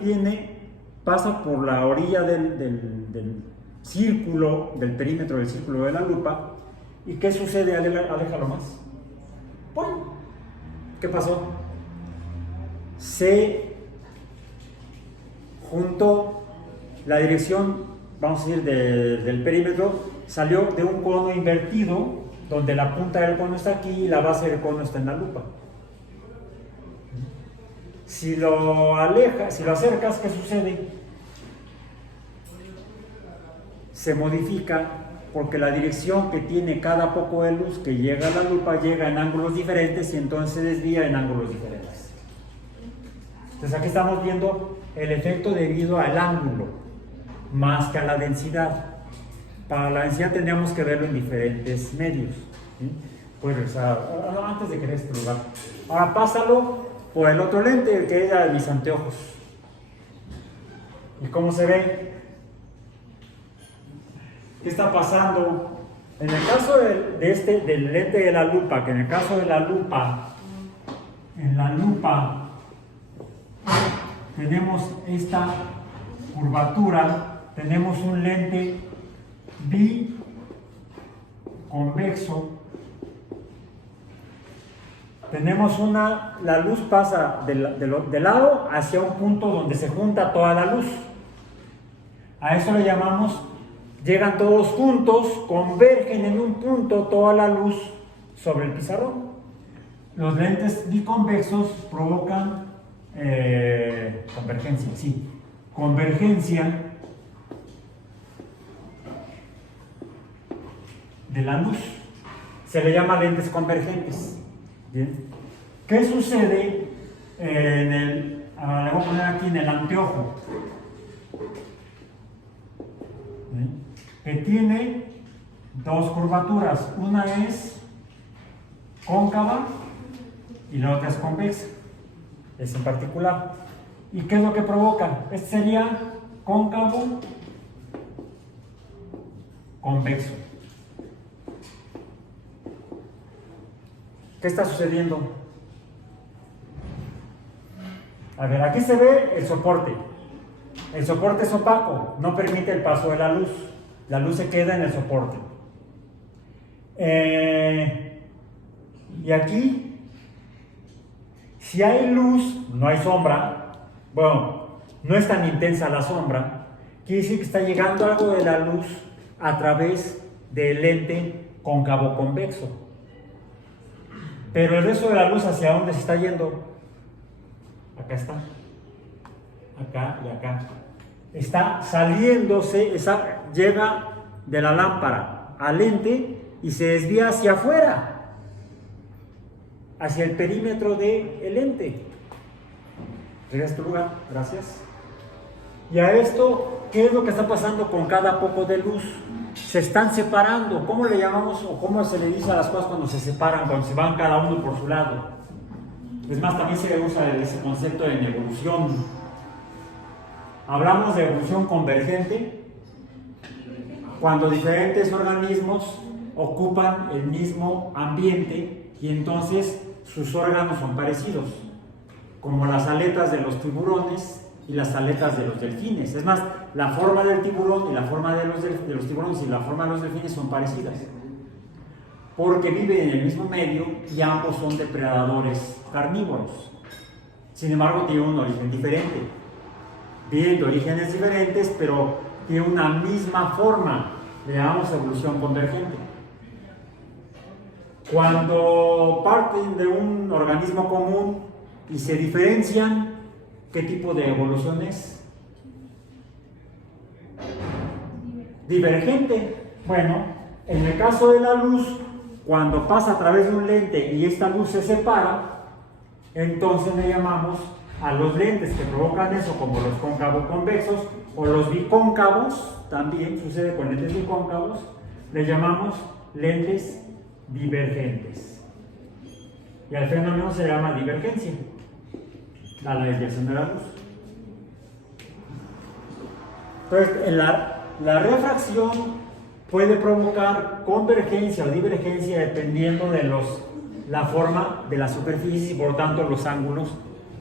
pasa por la orilla del círculo, del perímetro del círculo de la lupa. ¿Y qué sucede? Aléjalo más. ¡Pum! ¿Qué pasó? Se juntó la dirección, vamos a decir, del perímetro, salió de un cono invertido, donde la punta del cono está aquí y la base del cono está en la lupa. Si lo acercas, ¿qué sucede? Se modifica porque la dirección que tiene cada poco de luz que llega a la lupa llega en ángulos diferentes y entonces se desvía en ángulos diferentes. Entonces aquí estamos viendo el efecto debido al ángulo más que a la densidad. Para la densidad tendríamos que verlo en diferentes medios. ¿Sí? Puedes regresar antes de que dejes este lugar. Ahora pásalo por el otro lente, el que era de mis anteojos. ¿Y cómo se ve? ¿Qué está pasando? En el caso del lente de la lupa, que en el caso de la lupa, en la lupa tenemos esta curvatura, tenemos un lente biconvexo tenemos la luz pasa de lado hacia un punto donde se junta toda la luz. A eso le llamamos, llegan todos juntos, convergen en un punto toda la luz sobre el pizarrón. Los lentes biconvexos provocan convergencia de la luz. Se le llama lentes convergentes. ¿Bien? ¿Qué sucede le voy a poner aquí en el anteojo? ¿Bien? Que tiene dos curvaturas. Una es cóncava y la otra es convexa. Es en particular. ¿Y qué es lo que provoca? Este sería cóncavo, convexo. ¿Qué está sucediendo? A ver, aquí se ve el soporte. El soporte es opaco, no permite el paso de la luz. La luz se queda en el soporte. Y aquí, si hay luz, no hay sombra. Bueno, no es tan intensa la sombra. Quiere decir que está llegando algo de la luz a través del lente cóncavo convexo. Pero el resto de la luz, ¿hacia dónde se está yendo? Acá está. Acá y acá. Está saliéndose, llega de la lámpara al lente y se desvía hacia afuera, hacia el perímetro del lente. Regresa a tu lugar, gracias. Y a esto, ¿qué es lo que está pasando con cada poco de luz? Se están separando. ¿Cómo le llamamos o cómo se le dice a las cosas cuando se separan, cuando se van cada uno por su lado? Es más, también se usa ese concepto en evolución. Hablamos de evolución convergente cuando diferentes organismos ocupan el mismo ambiente y entonces sus órganos son parecidos, como las aletas de los tiburones y las aletas de los delfines. Es más, la forma del tiburón y la forma de los tiburones y la forma de los delfines son parecidas, porque viven en el mismo medio y ambos son depredadores carnívoros. Sin embargo, tienen un origen diferente. Vienen de orígenes diferentes, pero tienen una misma forma. Le llamamos evolución convergente. Cuando parten de un organismo común y se diferencian, ¿qué tipo de evolución es? Divergente. Bueno, en el caso de la luz, cuando pasa a través de un lente y esta luz se separa, entonces le llamamos a los lentes que provocan eso como los cóncavo convexos o los bicóncavos, también sucede con lentes bicóncavos, le llamamos lentes divergentes. Y al fenómeno se llama divergencia, a la desviación de la luz. Entonces, la refracción puede provocar convergencia o divergencia dependiendo de la forma de las superficies y por lo tanto los ángulos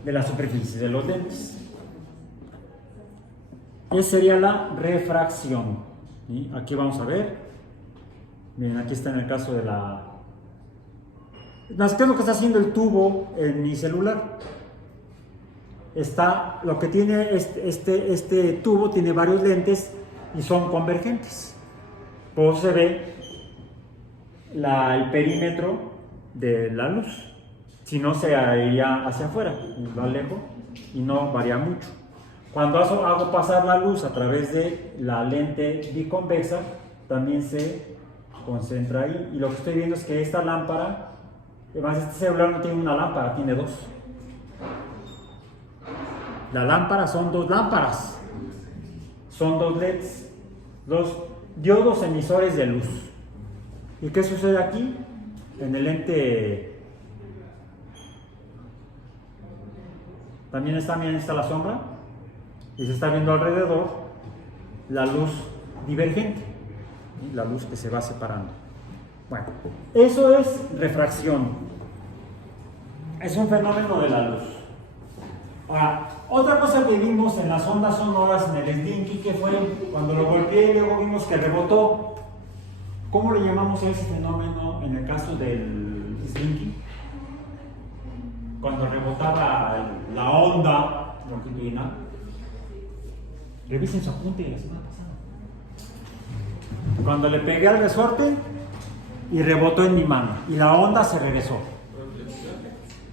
de las superficies de los lentes. Esa sería la refracción. ¿Sí? Aquí vamos a ver. Miren, aquí está en el caso de la... ¿Qué es lo que está haciendo el tubo en mi celular? Lo que tiene este tubo tiene varios lentes y son convergentes. Por eso se ve el perímetro de la luz. Si no, se iría hacia afuera. Lo alejo y no varía mucho. Cuando hago pasar la luz a través de la lente biconvexa, también se concentra ahí. Y lo que estoy viendo es que esta lámpara, además este celular no tiene una lámpara, tiene dos. La lámpara son dos lámparas. Son dos LEDs, dos diodos emisores de luz. ¿Y qué sucede aquí? En el lente también está la sombra y se está viendo alrededor la luz divergente, ¿sí? La luz que se va separando. Bueno, eso es refracción. Es un fenómeno de la luz. Ahora, otra cosa que vimos en las ondas sonoras en el Slinky, que fue cuando lo golpeé y luego vimos que rebotó. ¿Cómo le llamamos a ese fenómeno en el caso del Slinky? cuando rebotaba la onda longitudinal. Revisen su apunte de la semana pasada. Cuando le pegué al resorte y rebotó en mi mano y la onda se regresó.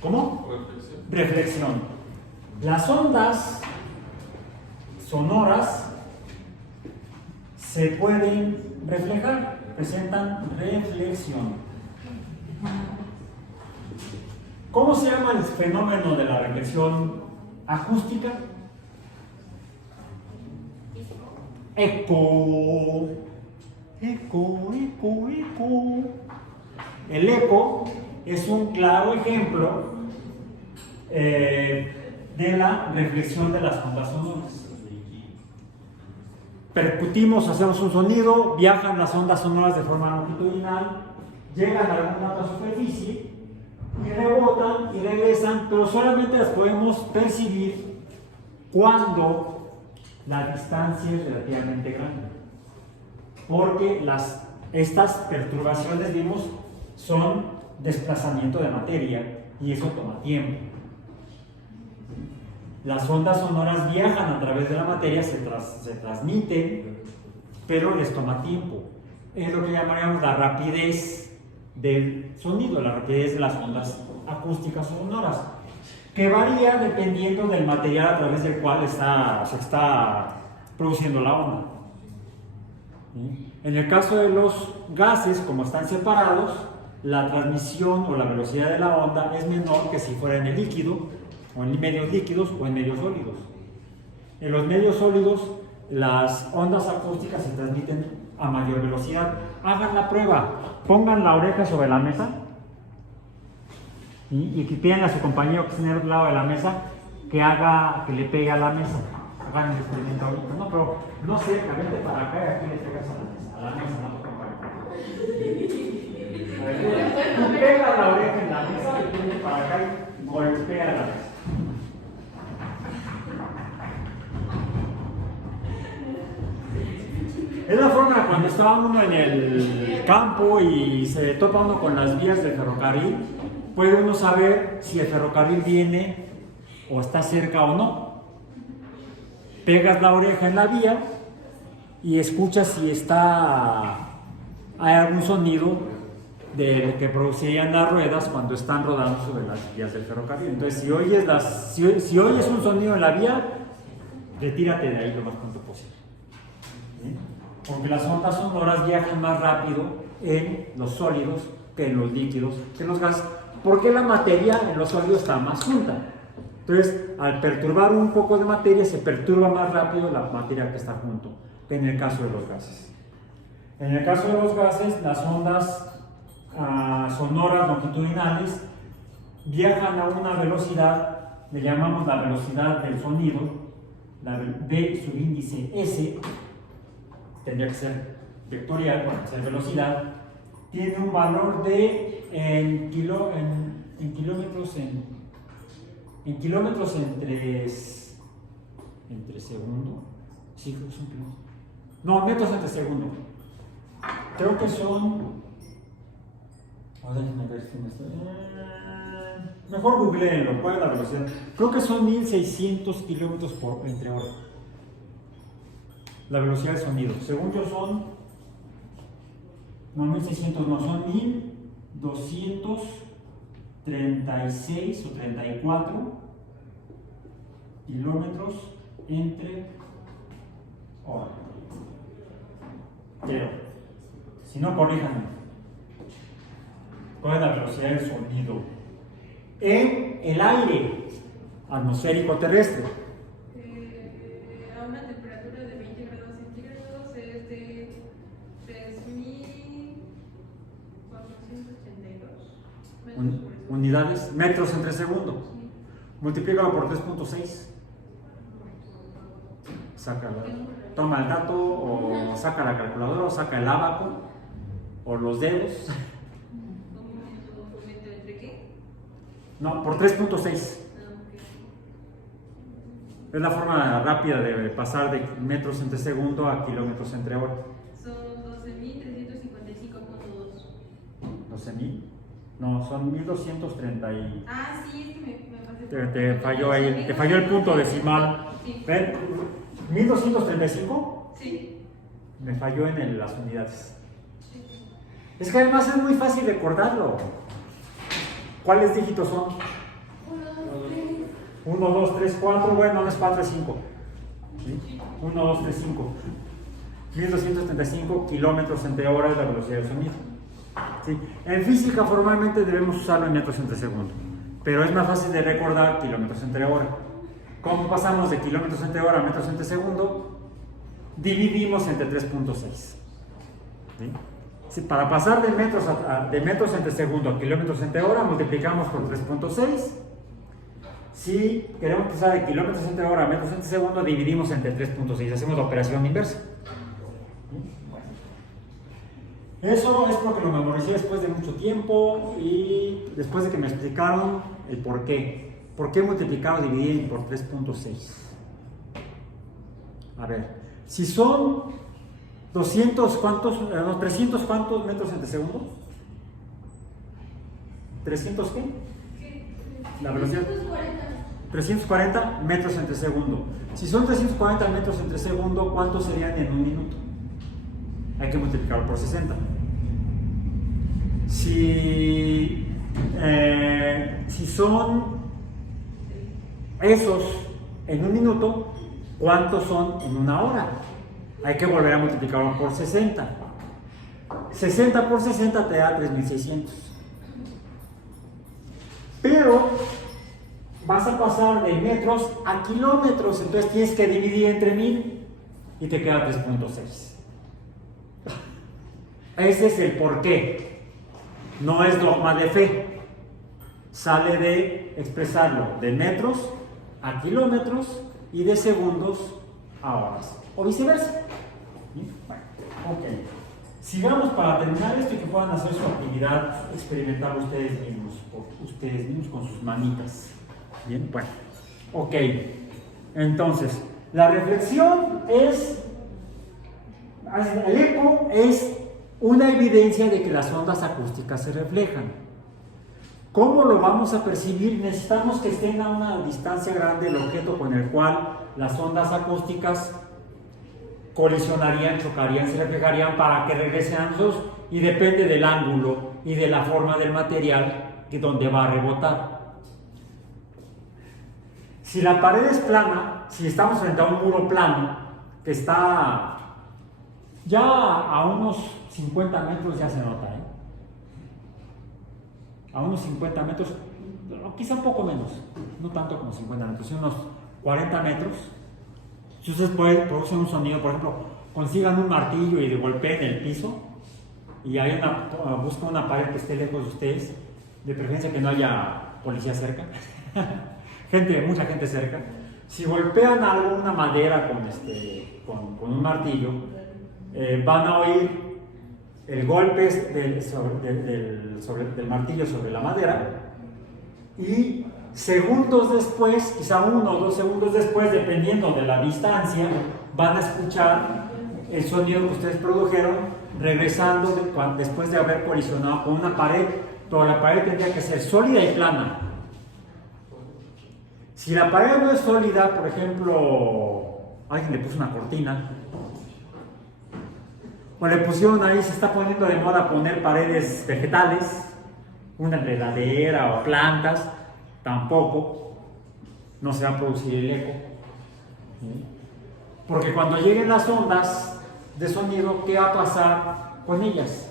¿Cómo? Reflexión. Las ondas sonoras se pueden reflejar, presentan reflexión. ¿Cómo se llama el fenómeno de la reflexión acústica? Eco. Eco, eco, eco. El eco es un claro ejemplo de la reflexión de las ondas sonoras. Percutimos, hacemos un sonido, viajan las ondas sonoras de forma longitudinal, llegan a alguna otra superficie y rebotan y regresan, pero solamente las podemos percibir cuando la distancia es relativamente grande, porque estas perturbaciones, vimos, son desplazamiento de materia y eso toma tiempo. Las ondas sonoras viajan a través de la materia, se transmiten, pero les toma tiempo. Es lo que llamaríamos la rapidez del sonido, la rapidez de las ondas acústicas o sonoras, que varía dependiendo del material a través del cual se está produciendo la onda. En el caso de los gases, como están separados, la transmisión o la velocidad de la onda es menor que si fuera en el líquido, o en medios líquidos o en medios sólidos. En los medios sólidos, las ondas acústicas se transmiten a mayor velocidad. Hagan la prueba, pongan la oreja sobre la mesa y pídanle a su compañero que esté en el lado de la mesa que le pegue a la mesa. Hagan el experimento ahorita. No, pero no sé, vente para acá y aquí le pegas a la mesa, no te compañero. Tú pega la oreja en la mesa y vente para acá y golpea la mesa. Es la forma cuando está uno en el campo y se topa uno con las vías del ferrocarril, puede uno saber si el ferrocarril viene o está cerca o no. Pegas la oreja en la vía y escuchas si hay algún sonido de que producirían las ruedas cuando están rodando sobre las vías del ferrocarril. Entonces, si oyes un sonido en la vía, retírate de ahí lo más pronto posible. ¿Sí? Porque las ondas sonoras viajan más rápido en los sólidos que en los líquidos, que en los gases, porque la materia en los sólidos está más junta. Entonces, al perturbar un poco de materia, se perturba más rápido la materia que está junto, que en el caso de los gases. En el caso de los gases, las ondas sonoras longitudinales viajan a una velocidad, le llamamos la velocidad del sonido, la V subíndice S, tendría que ser vectorial para ser velocidad, tiene un valor de en kilómetros entre segundo, sí, creo que son kilómetros, no, metros entre segundo, creo que son, déjenme ver si me estoy, mejor googleenlo, ¿cuál es la velocidad? Creo que son 1600 kilómetros entre hora, la velocidad de sonido, según yo son, no 1600, no, son 1236 o 34 kilómetros entre hora. Pero, si no, corríjanme. ¿Cuál es la velocidad del sonido? En el aire atmosférico terrestre. A una temperatura de 20 grados centígrados es de 3.482 metros por segundo. Unidades, metros entre segundo. Sí. Multiplícalo por 3.6. Toma el dato o saca la calculadora o saca el ábaco o los dedos. ¿Un momento entre qué? No, por 3.6. Es la forma rápida de pasar de metros entre segundo a kilómetros entre hora. Son 12.355.2. 12.000. No, son 1230 y... Ah, sí, es que me pasé. Te falló ahí, te falló el punto decimal. Sí. ¿Ven? 1235 Sí. me falló en las unidades. Sí. Es que además es muy fácil recordarlo. ¿Cuáles dígitos son? 1, 2, 3, 4, bueno, no es 4, es 5. ¿Sí? 1, 2, 3, 5. 1235 kilómetros entre hora es la velocidad del sonido. ¿Sí? En física formalmente debemos usarlo en metros entre segundo, pero es más fácil de recordar kilómetros entre hora. ¿Cómo pasamos de kilómetros entre hora a metros entre segundo? Dividimos entre 3.6. ¿Sí? Sí, para pasar de metros entre segundo a kilómetros entre hora, multiplicamos por 3.6. Si queremos pasar de kilómetros entre hora a metros entre segundo, dividimos entre 3.6. Hacemos la operación inversa. Eso es porque lo memoricé después de mucho tiempo y después de que me explicaron el por qué. ¿Por qué multiplicar o dividir por 3.6? A ver, si son 200 cuántos, 300 cuántos metros entre segundo. ¿300 qué? La velocidad. 340 metros entre segundo. Si son 340 metros entre segundo, ¿cuántos serían en un minuto? Hay que multiplicarlo por 60. Si son esos en un minuto, ¿cuántos son en una hora? Hay que volver a multiplicarlo por 60. 60 por 60 te da 3600. Pero vas a pasar de metros a kilómetros, entonces tienes que dividir entre 1000 y te queda 3.6. Ese es el porqué. No es dogma de fe. Sale de expresarlo de metros a kilómetros y de segundos a horas. O viceversa. Bueno, ok. Sigamos para terminar esto y que puedan hacer su actividad experimental ustedes mismos con sus manitas. Bien, bueno. Ok. Entonces, la reflexión es, el eco es una evidencia de que las ondas acústicas se reflejan. ¿Cómo lo vamos a percibir? Necesitamos que estén a una distancia grande el objeto con el cual las ondas acústicas colisionarían, chocarían, se reflejarían para que regresen a nosotros, y depende del ángulo y de la forma del material que donde va a rebotar. Si la pared es plana, si estamos frente a un muro plano que está ya a unos 50 metros, ya se nota, ¿eh? A unos 50 metros, quizá un poco menos, no tanto como 50 metros, sino unos 40 metros. Si ustedes producen un sonido, por ejemplo, consigan un martillo y le golpeen el piso, y hay buscan una pared que esté lejos de ustedes, de preferencia que no haya policía cerca, mucha gente cerca. Si golpean algo, una madera con un martillo, van a oír el golpe del martillo sobre la madera, y segundos después, quizá 1 o 2 segundos después, dependiendo de la distancia, van a escuchar el sonido que ustedes produjeron regresando después de haber colisionado con una pared. Toda la pared tendría que ser sólida y plana. Si la pared no es sólida, por ejemplo, alguien le puso una cortina, o le pusieron ahí, se está poniendo de moda poner paredes vegetales, una enredadera o plantas, tampoco no se va a producir el eco. ¿Sí? Porque cuando lleguen las ondas de sonido, ¿qué va a pasar con ellas?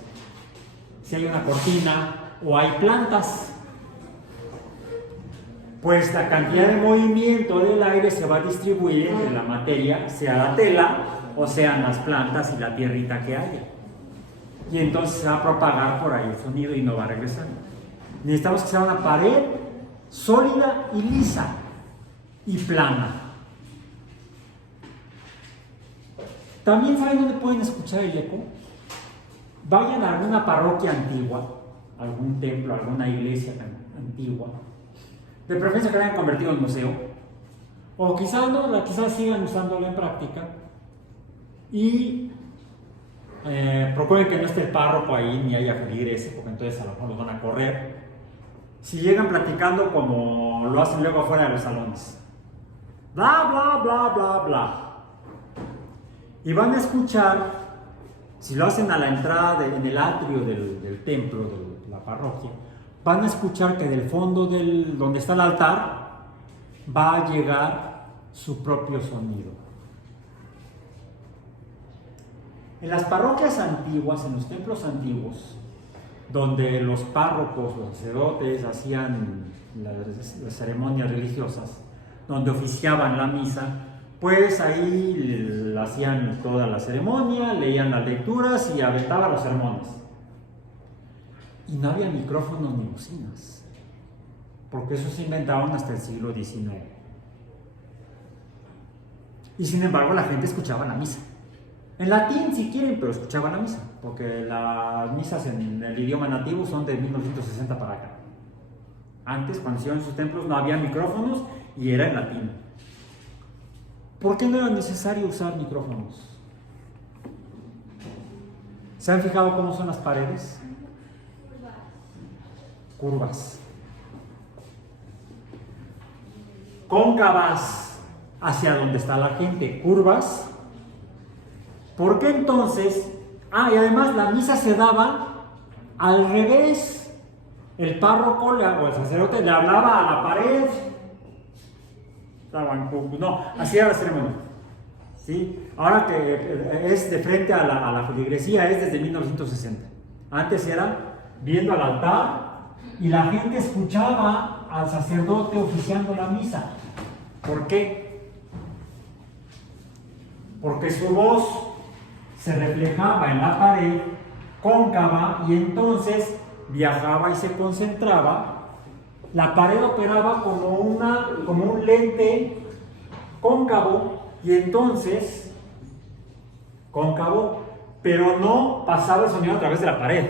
Si hay una cortina o hay plantas, pues la cantidad de movimiento del aire se va a distribuir entre la materia, sea la tela o sean las plantas y la tierrita que haya, y entonces se va a propagar por ahí el sonido y no va a regresar. Necesitamos que sea una pared sólida y lisa y plana. También, ¿saben dónde pueden escuchar el eco? Vayan a alguna parroquia antigua, algún templo, alguna iglesia antigua, de preferencia que la hayan convertido en museo, o quizás no, quizás sigan usándolo en práctica, y Procuren que no esté el párroco ahí ni haya feligreses, porque entonces a lo mejor los van a correr. Si llegan platicando como lo hacen luego afuera de los salones, bla, bla, bla, bla, bla, y van a escuchar, si lo hacen a la entrada en el atrio del templo, de la parroquia, van a escuchar que del fondo donde está el altar va a llegar su propio sonido. En las parroquias antiguas, en los templos antiguos, donde los párrocos, los sacerdotes hacían las ceremonias religiosas, donde oficiaban la misa, pues ahí hacían toda la ceremonia, leían las lecturas y aventaban los sermones. Y no había micrófonos ni bocinas, porque eso se inventaron hasta el siglo XIX. Y sin embargo la gente escuchaba la misa. En latín si quieren, pero escuchaban la misa, porque las misas en el idioma nativo son de 1960 para acá. Antes, cuando hicieron sus templos, no había micrófonos y era en latín. ¿Por qué no era necesario usar micrófonos? ¿Se han fijado cómo son las paredes? Curvas. Cóncavas hacia donde está la gente, curvas. ¿Por qué entonces? Y además la misa se daba al revés. El párroco o el sacerdote le hablaba a la pared. No, así era la ceremonia. ¿Sí? Ahora que es de frente a la feligresía, es desde 1960. Antes era viendo al altar y la gente escuchaba al sacerdote oficiando la misa. ¿Por qué? Porque su voz se reflejaba en la pared cóncava y entonces viajaba y se concentraba. La pared operaba como un lente cóncavo y entonces cóncavo, pero no pasaba el sonido a través de la pared.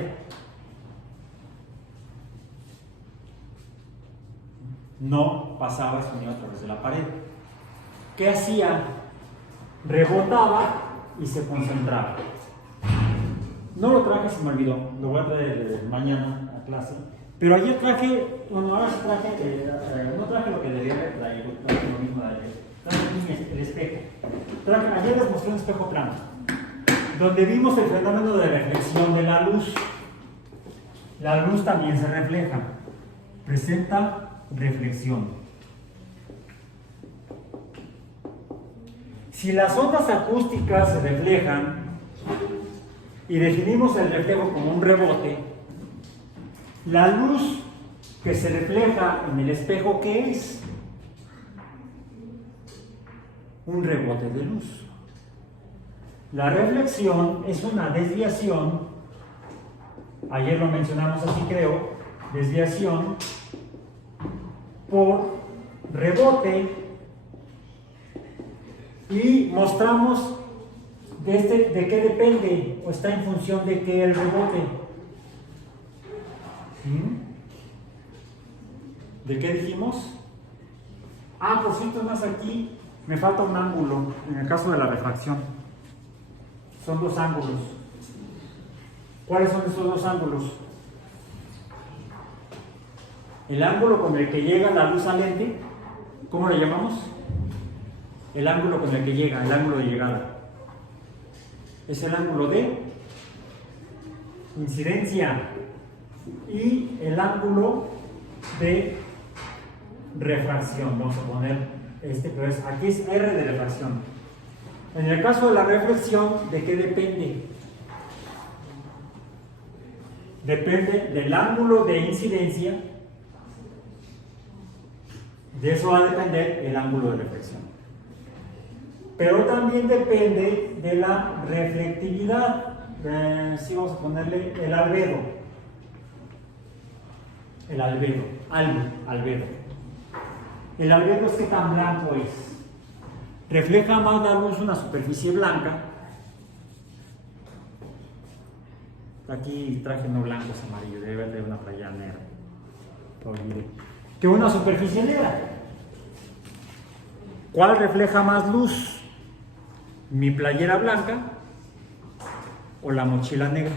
No pasaba el sonido a través de la pared. ¿Qué hacía? Rebotaba y se concentraba. No lo traje, se me olvidó, lo voy a traer mañana a clase. Pero ayer traje, ahora sí traje, no traje lo que debía haber traído, traje lo mismo de ayer. Traje el espejo. Ayer les mostré un espejo plano, donde vimos el fenómeno de reflexión de la luz. La luz también se refleja, presenta reflexión. Si las ondas acústicas se reflejan y definimos el reflejo como un rebote, la luz que se refleja en el espejo, ¿qué es? Un rebote de luz. La reflexión es una desviación, ayer lo mencionamos así creo, desviación por rebote. Y mostramos de qué depende o está en función de qué el rebote. ¿De qué dijimos? Por cierto, más aquí me falta un ángulo en el caso de la refracción. Son dos ángulos. ¿Cuáles son esos dos ángulos? El ángulo con el que llega la luz al lente, ¿cómo le llamamos? El ángulo con el que llega, el ángulo de llegada. Es el ángulo de incidencia y el ángulo de refracción. Vamos a poner pero aquí es R de refracción. En el caso de la reflexión, ¿de qué depende? Depende del ángulo de incidencia. De eso va a depender el ángulo de reflexión. Pero también depende de la reflectividad. Sí, vamos a ponerle el albedo. El albedo. Albedo. El albedo es que tan blanco es. Refleja más la luz una superficie blanca. Aquí traje no blanco, es amarillo. Debe haber una playa negra. Que una superficie negra. ¿Cuál refleja más luz? ¿Mi playera blanca o la mochila negra?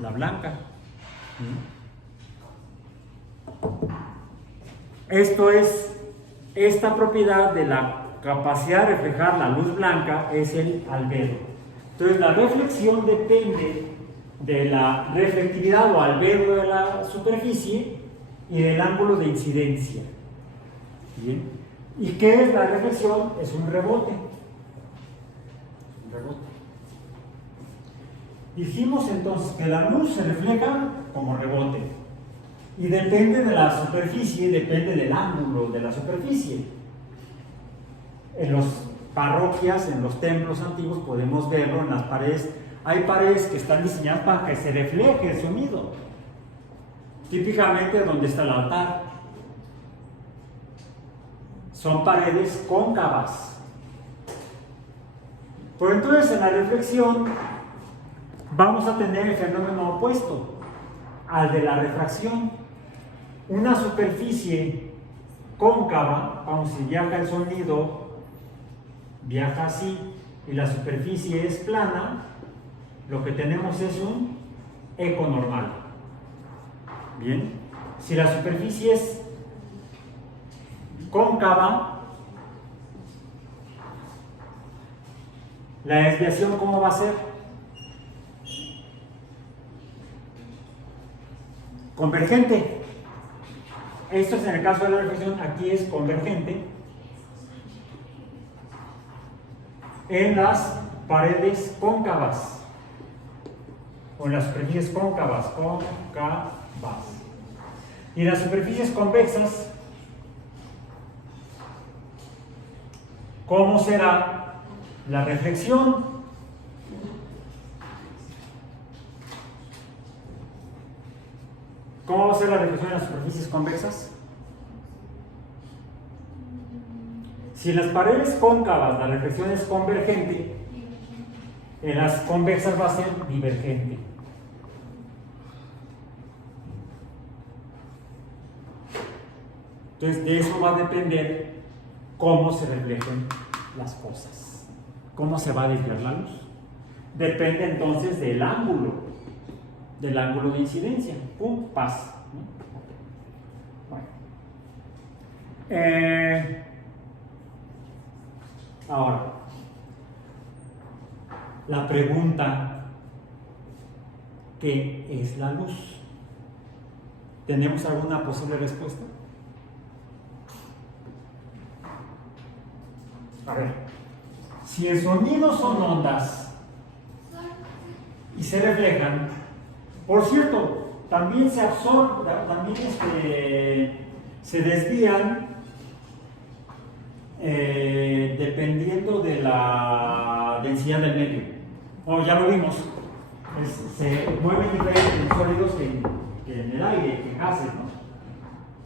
La blanca. Esto es, esta propiedad de la capacidad de reflejar la luz blanca es el albedo. Entonces la reflexión depende de la reflectividad o albedo de la superficie y del ángulo de incidencia. ¿Bien? ¿Y qué es la reflexión? Es un rebote. Un rebote. Dijimos entonces que la luz se refleja como rebote y depende de la superficie, depende del ángulo de la superficie. En las parroquias, en los templos antiguos podemos verlo en las paredes. Hay paredes que están diseñadas para que se refleje el sonido, típicamente donde está el altar. Son paredes cóncavas. Pero entonces en la reflexión vamos a tener el fenómeno opuesto al de la refracción. Una superficie cóncava, vamos, si viaja el sonido, viaja así, y la superficie es plana, lo que tenemos es un eco normal. Bien, si la superficie es cóncava, la desviación, ¿cómo va a ser? Convergente. Esto es en el caso de la reflexión, aquí es convergente en las paredes cóncavas o en las superficies cóncavas, y las superficies convexas, ¿cómo será la reflexión? ¿Cómo va a ser la reflexión en las superficies convexas? Si en las paredes cóncavas la reflexión es convergente, en las convexas va a ser divergente. Entonces de eso va a depender cómo se reflejen las cosas, cómo se va a desviar la luz. Depende entonces del ángulo de incidencia. Pum, pasa. Bueno. Ahora, la pregunta, ¿qué es la luz? ¿Tenemos alguna posible respuesta? A ver, si el sonido son ondas y se reflejan, por cierto, también se absorben, también se desvían dependiendo de la densidad del medio. Como ya lo vimos, se mueven diferentes sólidos que en el aire, que en gases, ¿no?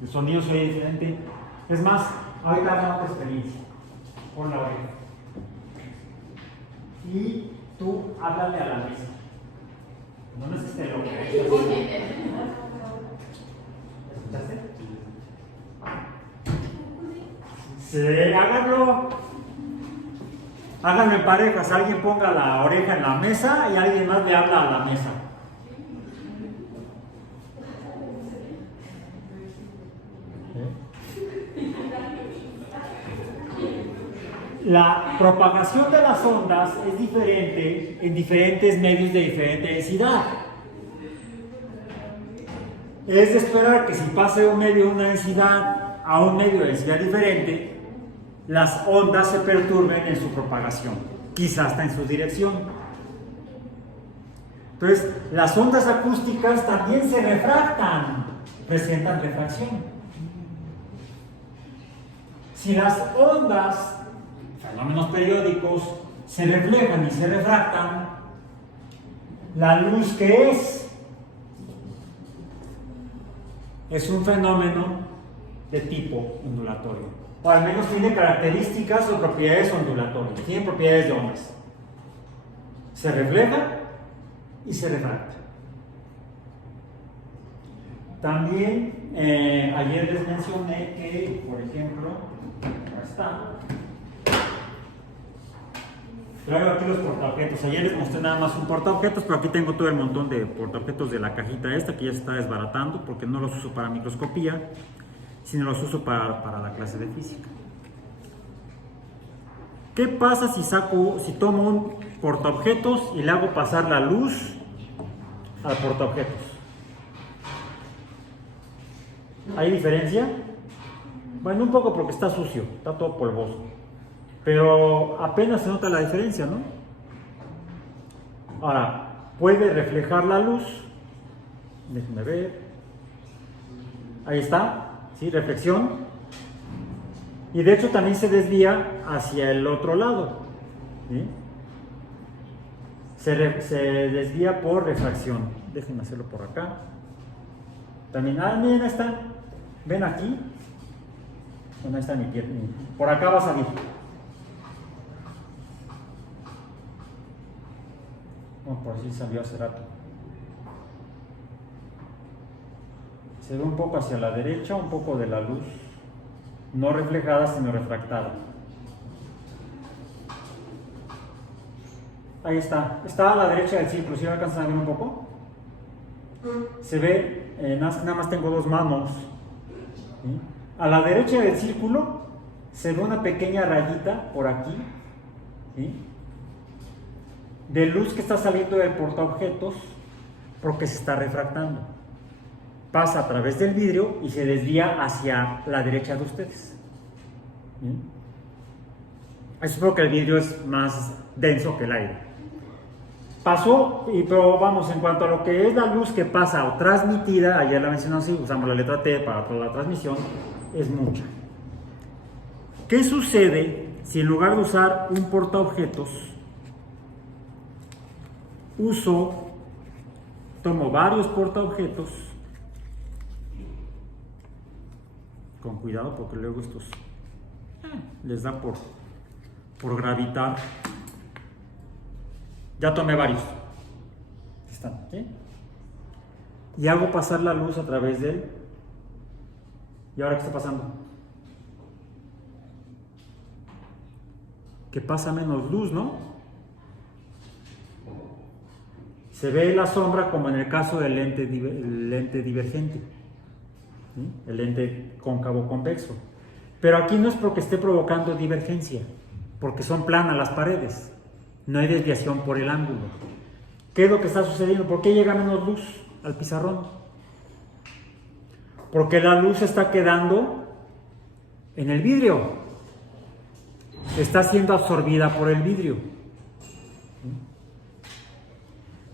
El sonido se oye diferente. Es más, ahorita hagamos otra experiencia. Pon la oreja. Y tú háblale a la mesa. No necesites lo que ¿escuchaste? Sí, háganlo. Háganlo en parejas. Alguien ponga la oreja en la mesa y alguien más le habla a la mesa. La propagación de las ondas es diferente en diferentes medios de diferente densidad. Es de esperar que si pase de un medio de una densidad a un medio de densidad diferente, las ondas se perturben en su propagación, quizás hasta en su dirección. Entonces, las ondas acústicas también se refractan, presentan refracción. Si las ondas, fenómenos periódicos, se reflejan y se refractan, la luz que es un fenómeno de tipo ondulatorio, o al menos tiene características o propiedades ondulatorias, tiene propiedades de ondas. Se refleja y se refracta. También ayer les mencioné que, por ejemplo, acá está, Traigo aquí los portaobjetos. Ayer les mostré nada más un portaobjetos, pero aquí tengo todo el montón de portaobjetos de la cajita esta que ya se está desbaratando porque no los uso para microscopía, sino los uso para la clase de física. ¿Qué pasa si tomo un portaobjetos y le hago pasar la luz al portaobjetos? ¿Hay diferencia? Bueno, un poco porque está sucio, está todo polvoso. Pero apenas se nota la diferencia, ¿no? Ahora, puede reflejar la luz. Déjenme ver. Ahí está, ¿sí? Reflexión. Y de hecho también se desvía hacia el otro lado, ¿sí? Se desvía por refracción. Déjenme hacerlo por acá. También, miren, ahí está. ¿Ven aquí? Bueno, ahí está mi pierna. Por acá va a salir. No, por así salió hace rato. Se ve un poco hacia la derecha, un poco de la luz. No reflejada, sino refractada. Ahí está. Está a la derecha del círculo. ¿Sí me alcanzan a ver un poco? Se ve, nada más tengo dos manos. ¿Sí? A la derecha del círculo se ve una pequeña rayita por aquí, ¿sí? De luz que está saliendo del portaobjetos porque se está refractando. Pasa a través del vidrio y se desvía hacia la derecha de ustedes. ¿Sí? Eso porque el vidrio es más denso que el aire. Pasó, pero vamos, en cuanto a lo que es la luz que pasa o transmitida, ayer la mencionamos así, usamos la letra T para toda la transmisión, es mucha. ¿Qué sucede si en lugar de usar un portaobjetos, tomo varios portaobjetos, con cuidado porque luego estos les da por gravitar? Ya tomé varios. Están, ¿sí? Y hago pasar la luz a través de él. ¿Y ahora qué está pasando? Que pasa menos luz, ¿no? Se ve la sombra como en el caso del lente divergente, ¿sí? El lente cóncavo convexo. Pero aquí no es porque esté provocando divergencia, porque son planas las paredes. No hay desviación por el ángulo. ¿Qué es lo que está sucediendo? ¿Por qué llega menos luz al pizarrón? Porque la luz está quedando en el vidrio. Está siendo absorbida por el vidrio.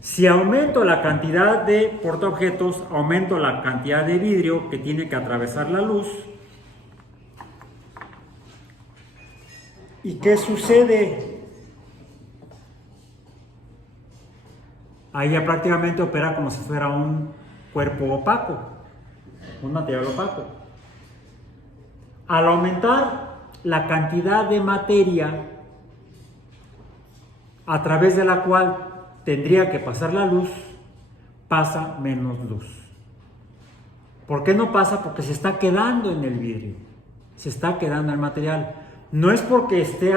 Si aumento la cantidad de portaobjetos, aumento la cantidad de vidrio que tiene que atravesar la luz. ¿Y qué sucede? Ahí ya prácticamente opera como si fuera un cuerpo opaco, un material opaco. Al aumentar la cantidad de materia a través de la cual tendría que pasar la luz, pasa menos luz. ¿Por qué no pasa? Porque se está quedando en el vidrio, se está quedando el material. No es porque esté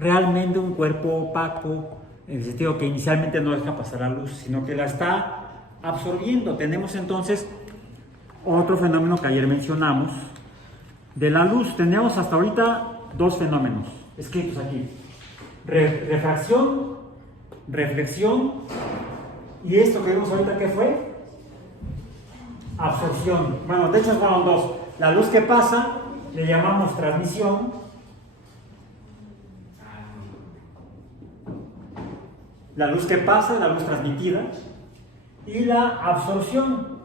realmente un cuerpo opaco, en el sentido que inicialmente no deja pasar la luz, sino que la está absorbiendo. Tenemos entonces otro fenómeno que ayer mencionamos de la luz. Tenemos hasta ahorita dos fenómenos escritos aquí: refracción, reflexión, y esto que vimos ahorita, ¿qué fue? Absorción. Bueno, de hecho fueron dos. La luz que pasa le llamamos transmisión. La luz que pasa, la luz transmitida, y la absorción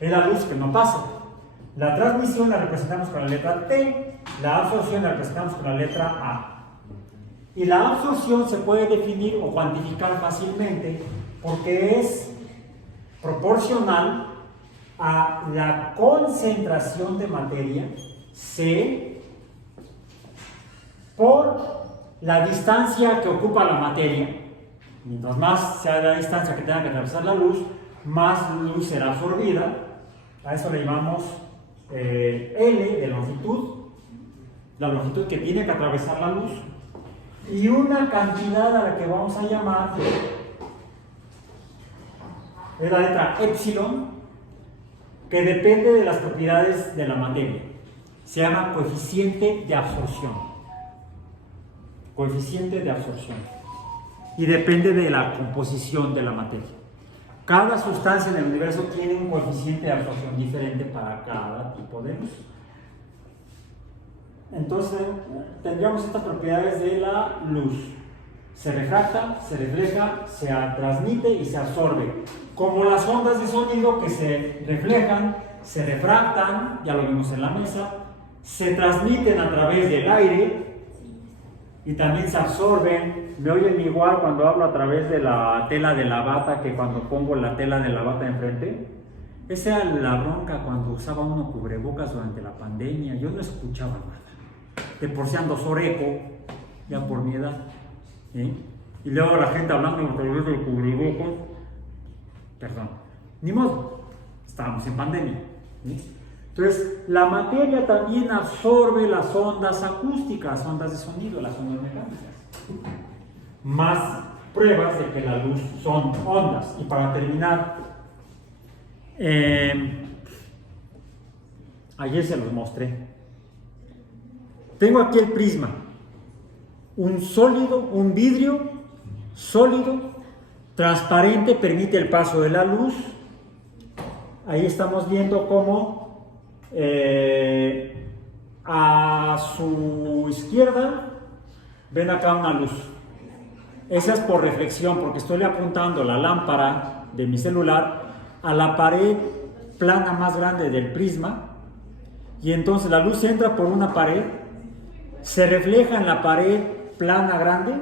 es la luz que no pasa. La transmisión la representamos con la letra T, la absorción la representamos con la letra A. Y la absorción se puede definir o cuantificar fácilmente porque es proporcional a la concentración de materia, C, por la distancia que ocupa la materia. Mientras más sea la distancia que tenga que atravesar la luz, más luz será absorbida. A eso le llamamos L de longitud, la longitud que tiene que atravesar la luz, y una cantidad a la que vamos a llamar, es la letra epsilon, que depende de las propiedades de la materia. Se llama coeficiente de absorción. Coeficiente de absorción. Y depende de la composición de la materia. Cada sustancia en el universo tiene un coeficiente de absorción diferente para cada tipo de luz. Entonces, tendríamos estas propiedades de la luz. Se refracta, se refleja, se transmite y se absorbe. Como las ondas de sonido que se reflejan, se refractan, ya lo vimos en la mesa, se transmiten a través del aire y también se absorben. Me oyen igual cuando hablo a través de la tela de la bata que cuando pongo la tela de la bata enfrente. Esa era la bronca cuando usaba uno cubrebocas durante la pandemia. Yo no escuchaba nada. De por sí ando soreco, ya por mi edad. ¿Sí? Y luego la gente hablando a través del cubrebocas. Perdón. Ni modo. Estábamos en pandemia. ¿Sí? Entonces, la materia también absorbe las ondas acústicas, ondas de sonido, las ondas mecánicas. Más pruebas de que la luz son ondas. Y para terminar, ayer se los mostré. Tengo aquí el prisma, un sólido, un vidrio sólido, transparente, permite el paso de la luz. Ahí estamos viendo cómo a su izquierda ven acá una luz. Esa es por reflexión, porque estoy apuntando la lámpara de mi celular a la pared plana más grande del prisma, y entonces la luz entra por una pared, se refleja en la pared plana grande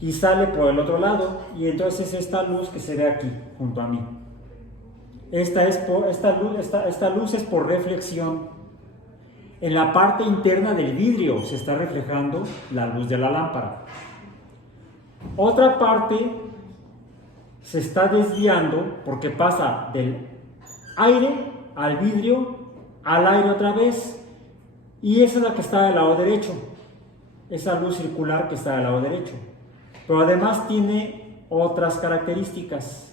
y sale por el otro lado, y entonces esta luz que se ve aquí junto a mí. Esta luz es por reflexión. En la parte interna del vidrio se está reflejando la luz de la lámpara. Otra parte se está desviando porque pasa del aire al vidrio, al aire otra vez, y esa es la que está del lado derecho, esa luz circular que está del lado derecho. Pero además tiene otras características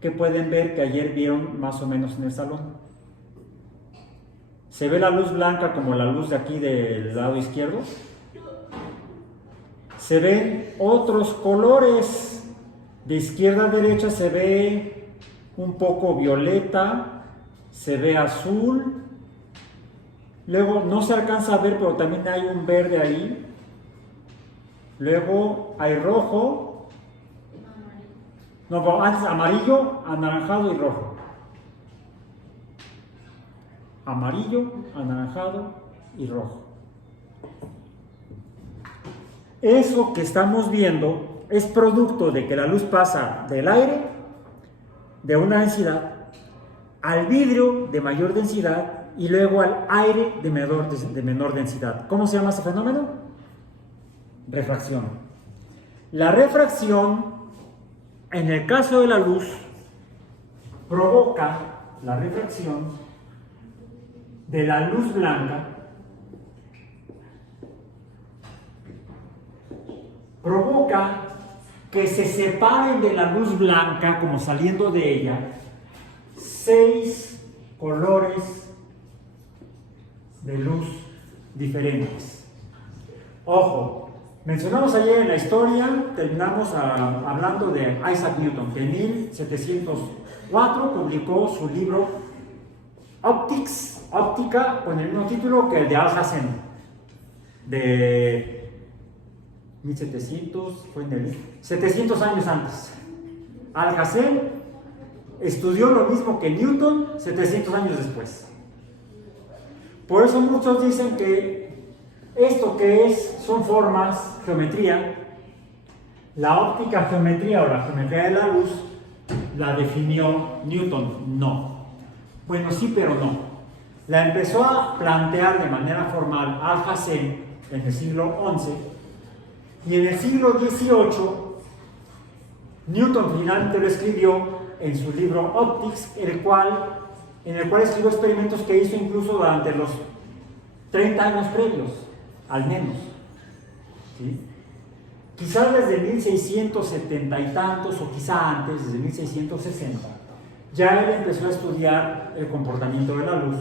que pueden ver, que ayer vieron más o menos en el salón. ¿Se ve la luz blanca como la luz de aquí del lado izquierdo? Se ven otros colores. De izquierda a derecha se ve un poco violeta, se ve azul. Luego no se alcanza a ver, pero también hay un verde ahí. Luego hay rojo. No, antes amarillo, anaranjado y rojo. Amarillo, anaranjado y rojo. Eso que estamos viendo es producto de que la luz pasa del aire de una densidad al vidrio de mayor densidad y luego al aire de menor densidad. ¿Cómo se llama ese fenómeno? Refracción. La refracción, en el caso de la luz, provoca la refracción de la luz blanca, provoca que se separen de la luz blanca, como saliendo de ella, 6 colores de luz diferentes. Ojo, mencionamos ayer en la historia, terminamos hablando de Isaac Newton, que en 1704 publicó su libro Óptica, con el mismo título que el de Alhazen, de 1700, fue en el 700 años antes. Alhazen estudió lo mismo que Newton 700 años después. Por eso muchos dicen que esto que es son formas, geometría. La óptica geometría o la geometría de la luz la definió Newton. No. Bueno, sí, pero no. La empezó a plantear de manera formal Alhazen en el siglo XI, y en el siglo XVIII Newton finalmente lo escribió en su libro Optics, en el cual escribió experimentos que hizo incluso durante los 30 años previos. al menos. ¿Sí? Quizás desde 1670 y tantos, o quizá antes, desde 1660, ya él empezó a estudiar el comportamiento de la luz.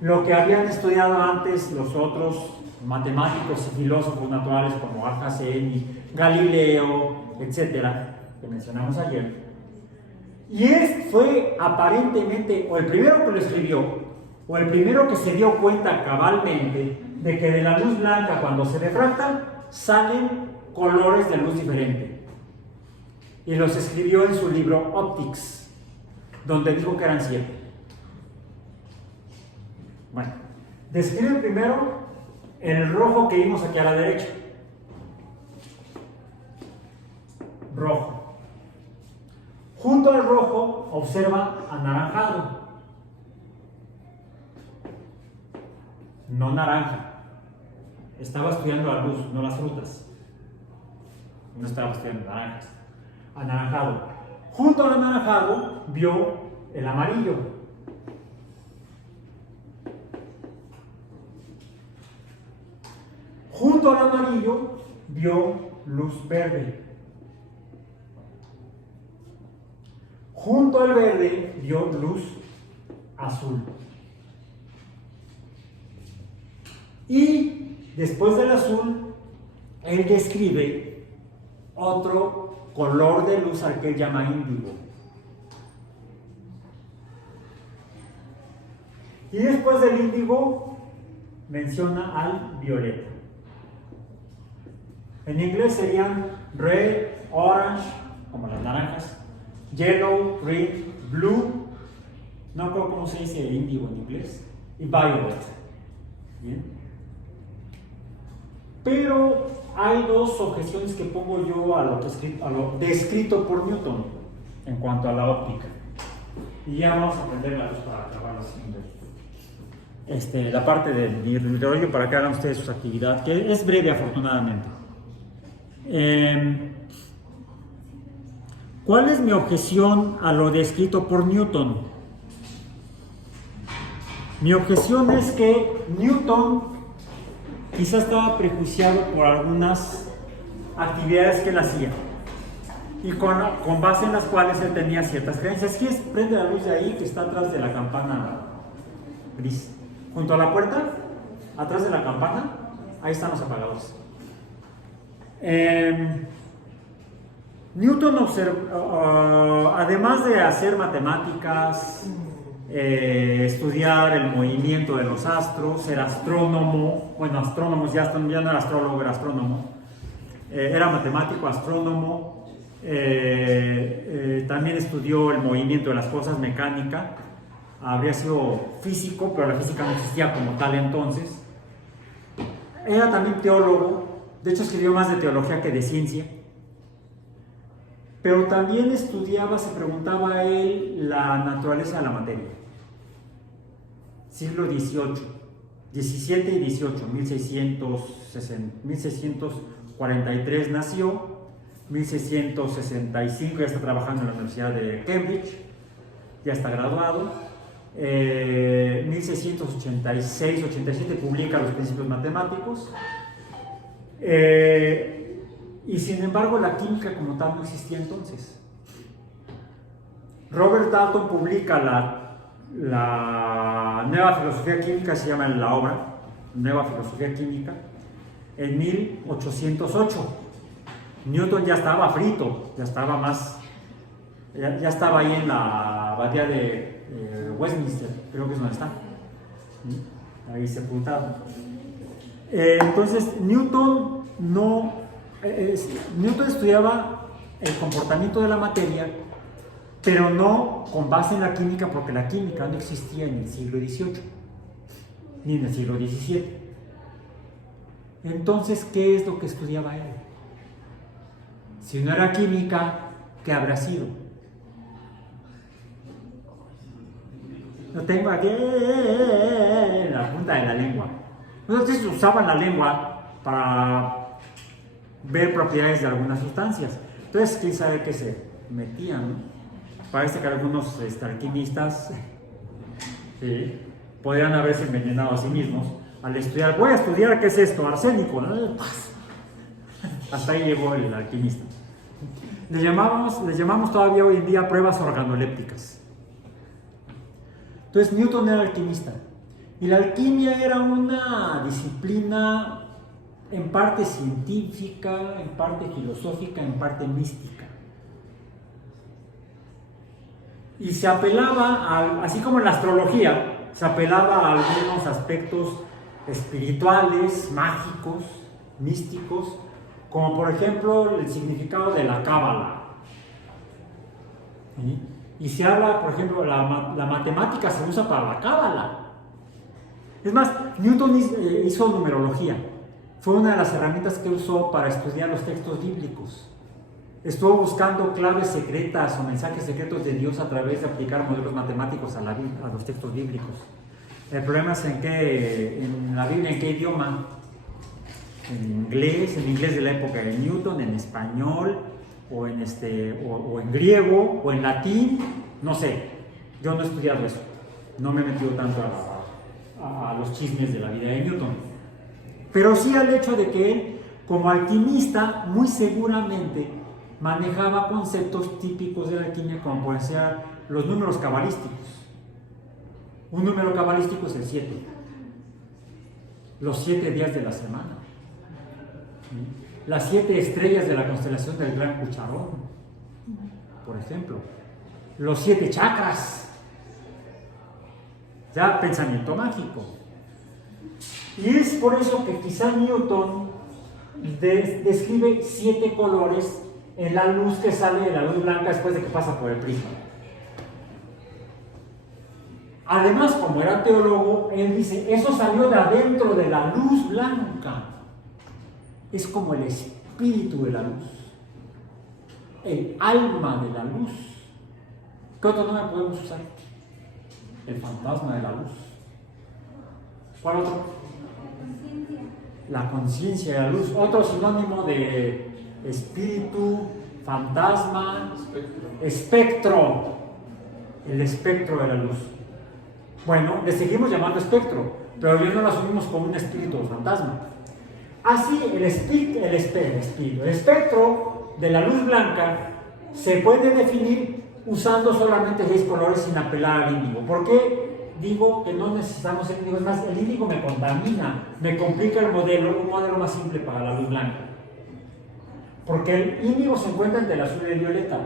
Lo que habían estudiado antes los otros matemáticos y filósofos naturales como Alhazen, Galileo, etcétera, que mencionamos ayer. Y él fue aparentemente o el primero que lo escribió, o el primero que se dio cuenta cabalmente de que de la luz blanca, cuando se refracta, salen colores de luz diferente. Y los escribió en su libro Optics, donde dijo que eran 7. Bueno, describe primero el rojo que vimos aquí a la derecha. Rojo. Junto al rojo observa anaranjado. No naranja. Estaba estudiando la luz, no las frutas. No estaba estudiando naranjas. Anaranjado. Junto al anaranjado vio el amarillo. Junto al amarillo vio luz verde. Junto al verde vio luz azul. Y después del azul, él describe otro color de luz al que él llama índigo. Y después del índigo menciona al violeta. En inglés serían red, orange, como las naranjas, yellow, green, blue, no recuerdo cómo se dice índigo en inglés, y violet. ¿Bien? Pero hay dos objeciones que pongo yo a lo descrito por Newton en cuanto a la óptica. Y ya vamos a aprender la luz para acabar la parte del rollo para que hagan ustedes su actividad, que es breve afortunadamente. ¿Cuál es mi objeción a lo descrito por Newton? Mi objeción es que Newton quizás estaba prejuiciado por algunas actividades que él hacía y con base en las cuales él tenía ciertas creencias. ¿Quién prende la luz de ahí que está atrás de la campana gris? Junto a la puerta, atrás de la campana, ahí están los apagadores. Newton observó, además de hacer matemáticas, estudiar el movimiento de los astros, ser astrónomo, bueno, astrónomos ya no era astrólogo, era astrónomo, era matemático, astrónomo, también estudió el movimiento de las cosas, mecánica, habría sido físico, pero la física no existía como tal entonces. Era también teólogo, de hecho escribió más de teología que de ciencia. Pero también estudiaba, se preguntaba a él, la naturaleza de la materia. Siglo XVIII, XVII y XVIII, 1643 nació, 1665 ya está trabajando en la Universidad de Cambridge, ya está graduado, 1686-87 publica los principios matemáticos, y sin embargo la química como tal no existía entonces. Robert Dalton publica la nueva filosofía química, se llama la obra Nueva Filosofía Química, en 1808. Newton ya estaba frito, ya estaba ahí en la abadía de Westminster, creo que es donde está, ahí sepultado. Entonces Newton estudiaba el comportamiento de la materia, pero no con base en la química, porque la química no existía en el siglo XVIII ni en el siglo XVII. Entonces, ¿qué es lo que estudiaba él? Si no era química, ¿qué habrá sido? Lo tengo aquí en la punta de la lengua. Entonces usaban la lengua para ver propiedades de algunas sustancias. Entonces, quién sabe qué se metían, ¿no? Parece que algunos alquimistas podrían haberse envenenado a sí mismos al estudiar, voy a estudiar, ¿qué es esto? Arsénico, ¿no? Hasta ahí llegó el alquimista. Les llamamos todavía hoy en día pruebas organolépticas. Entonces Newton era alquimista. Y la alquimia era una disciplina en parte científica, en parte filosófica, en parte mística. Y se apelaba, así como en la astrología, se apelaba a algunos aspectos espirituales, mágicos, místicos, como por ejemplo el significado de la cábala. ¿Sí? Y se habla, por ejemplo, la matemática se usa para la cábala. Es más, Newton hizo numerología. Fue una de las herramientas que usó para estudiar los textos bíblicos. Estuvo buscando claves secretas o mensajes secretos de Dios a través de aplicar modelos matemáticos a los textos bíblicos. El problema es en la Biblia, ¿en qué idioma? En inglés de la época de Newton, en español, o en griego, o en latín, no sé. Yo no he estudiado eso. No me he metido tanto a los chismes de la vida de Newton. Pero sí al hecho de que él, como alquimista, muy seguramente manejaba conceptos típicos de la alquimia, como pueden ser los números cabalísticos. Un número cabalístico es el 7. Los 7 días de la semana. Las 7 estrellas de la constelación del Gran Cucharón, por ejemplo. Los 7 chakras. Ya, pensamiento mágico. Y es por eso que quizá Newton describe 7 colores en la luz que sale de la luz blanca después de que pasa por el prisma. Además, como era teólogo, él dice, eso salió de adentro de la luz blanca. Es como el espíritu de la luz, el alma de la luz. ¿Qué otro nombre podemos usar? El fantasma de la luz. ¿Cuál otro? La conciencia de la luz. Otro sinónimo de espíritu, fantasma, espectro. El espectro de la luz. Bueno, le seguimos llamando espectro, pero ya no lo asumimos como un espíritu o fantasma. Así, el espectro de la luz blanca se puede definir usando solamente 6 colores sin apelar al índigo. ¿Por qué digo que no necesitamos el índigo? Es más, el índigo me contamina, me complica el modelo, un modelo más simple para la luz blanca. Porque el índigo se encuentra entre el azul y el violeta.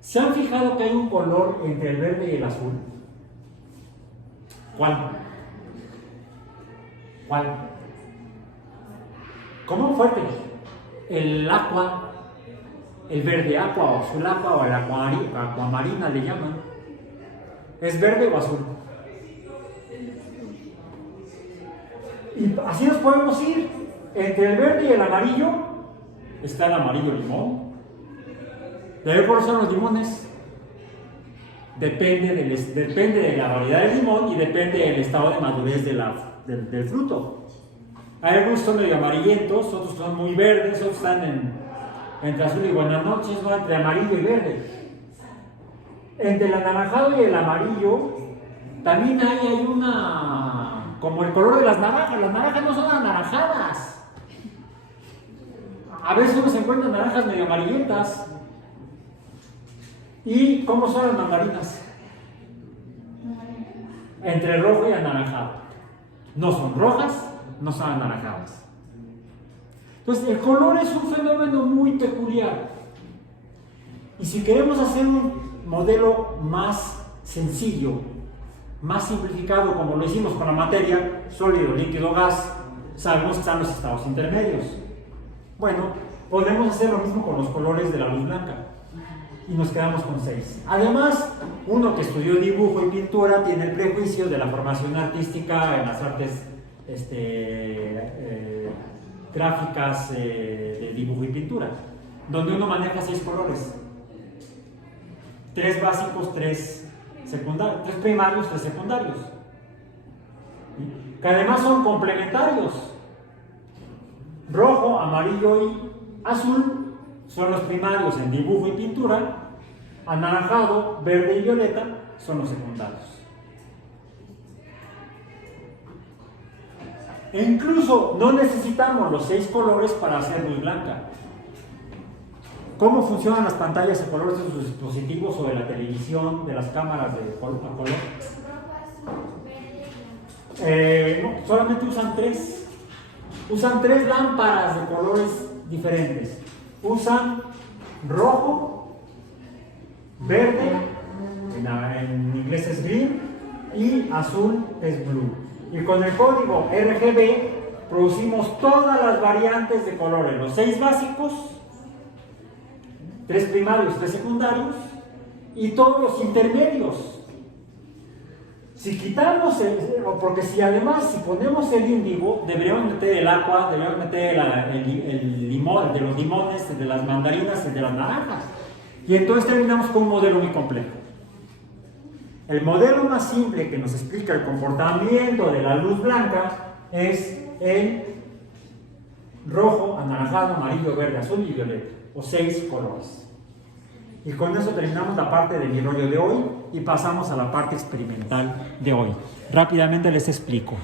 ¿Se han fijado que hay un color entre el verde y el azul? ¿Cuál? ¿Cómo fuerte? El aqua, el verde aqua o azul aqua o el aquamarina le llaman. ¿Es verde o azul? Y así nos podemos ir. Entre el verde y el amarillo está el amarillo limón. ¿De qué color son los limones? Depende de la variedad del limón y depende del estado de madurez del fruto. Hay algunos que son medio amarillentos, otros son muy verdes, otros están entre azul y buenas noches, ¿no? Entre amarillo y verde. Entre el anaranjado y el amarillo también hay una, como el color de las naranjas no son anaranjadas. A veces uno se encuentra naranjas medio amarillentas. ¿Y cómo son las mandarinas? Entre rojo y anaranjado. No son rojas, no son anaranjadas. Entonces, el color es un fenómeno muy peculiar. Y si queremos hacer un modelo más sencillo, más simplificado, como lo hicimos con la materia, sólido, líquido, gas, sabemos que están los estados intermedios. Bueno, podemos hacer lo mismo con los colores de la luz blanca. Y nos quedamos con 6. Además, uno que estudió dibujo y pintura tiene el prejuicio de la formación artística en las artes gráficas de dibujo y pintura, donde uno maneja 6 colores. 3 básicos, 3 secundarios, 3 primarios, 3 secundarios. Que además son complementarios. Rojo, amarillo y azul son los primarios en dibujo y pintura, anaranjado, verde y violeta son los secundarios. E incluso no necesitamos los 6 colores para hacer luz blanca. ¿Cómo funcionan las pantallas a colores de sus dispositivos o de la televisión, de las cámaras a color? No, solamente usan 3. Usan 3 lámparas de colores diferentes. Usan rojo, verde, en inglés es green, y azul es blue. Y con el código RGB producimos todas las variantes de colores, los 6 básicos, 3 primarios, 3 secundarios, y todos los intermedios. Si quitamos porque si además, si ponemos el índigo, deberíamos meter el aqua, deberíamos meter el limón, de los limones, de las mandarinas, de las naranjas. Y entonces terminamos con un modelo muy complejo. El modelo más simple que nos explica el comportamiento de la luz blanca es el rojo, anaranjado, amarillo, verde, azul y violeta, o 6 colores. Y con eso terminamos la parte de mi rollo de hoy y pasamos a la parte experimental de hoy. Rápidamente les explico.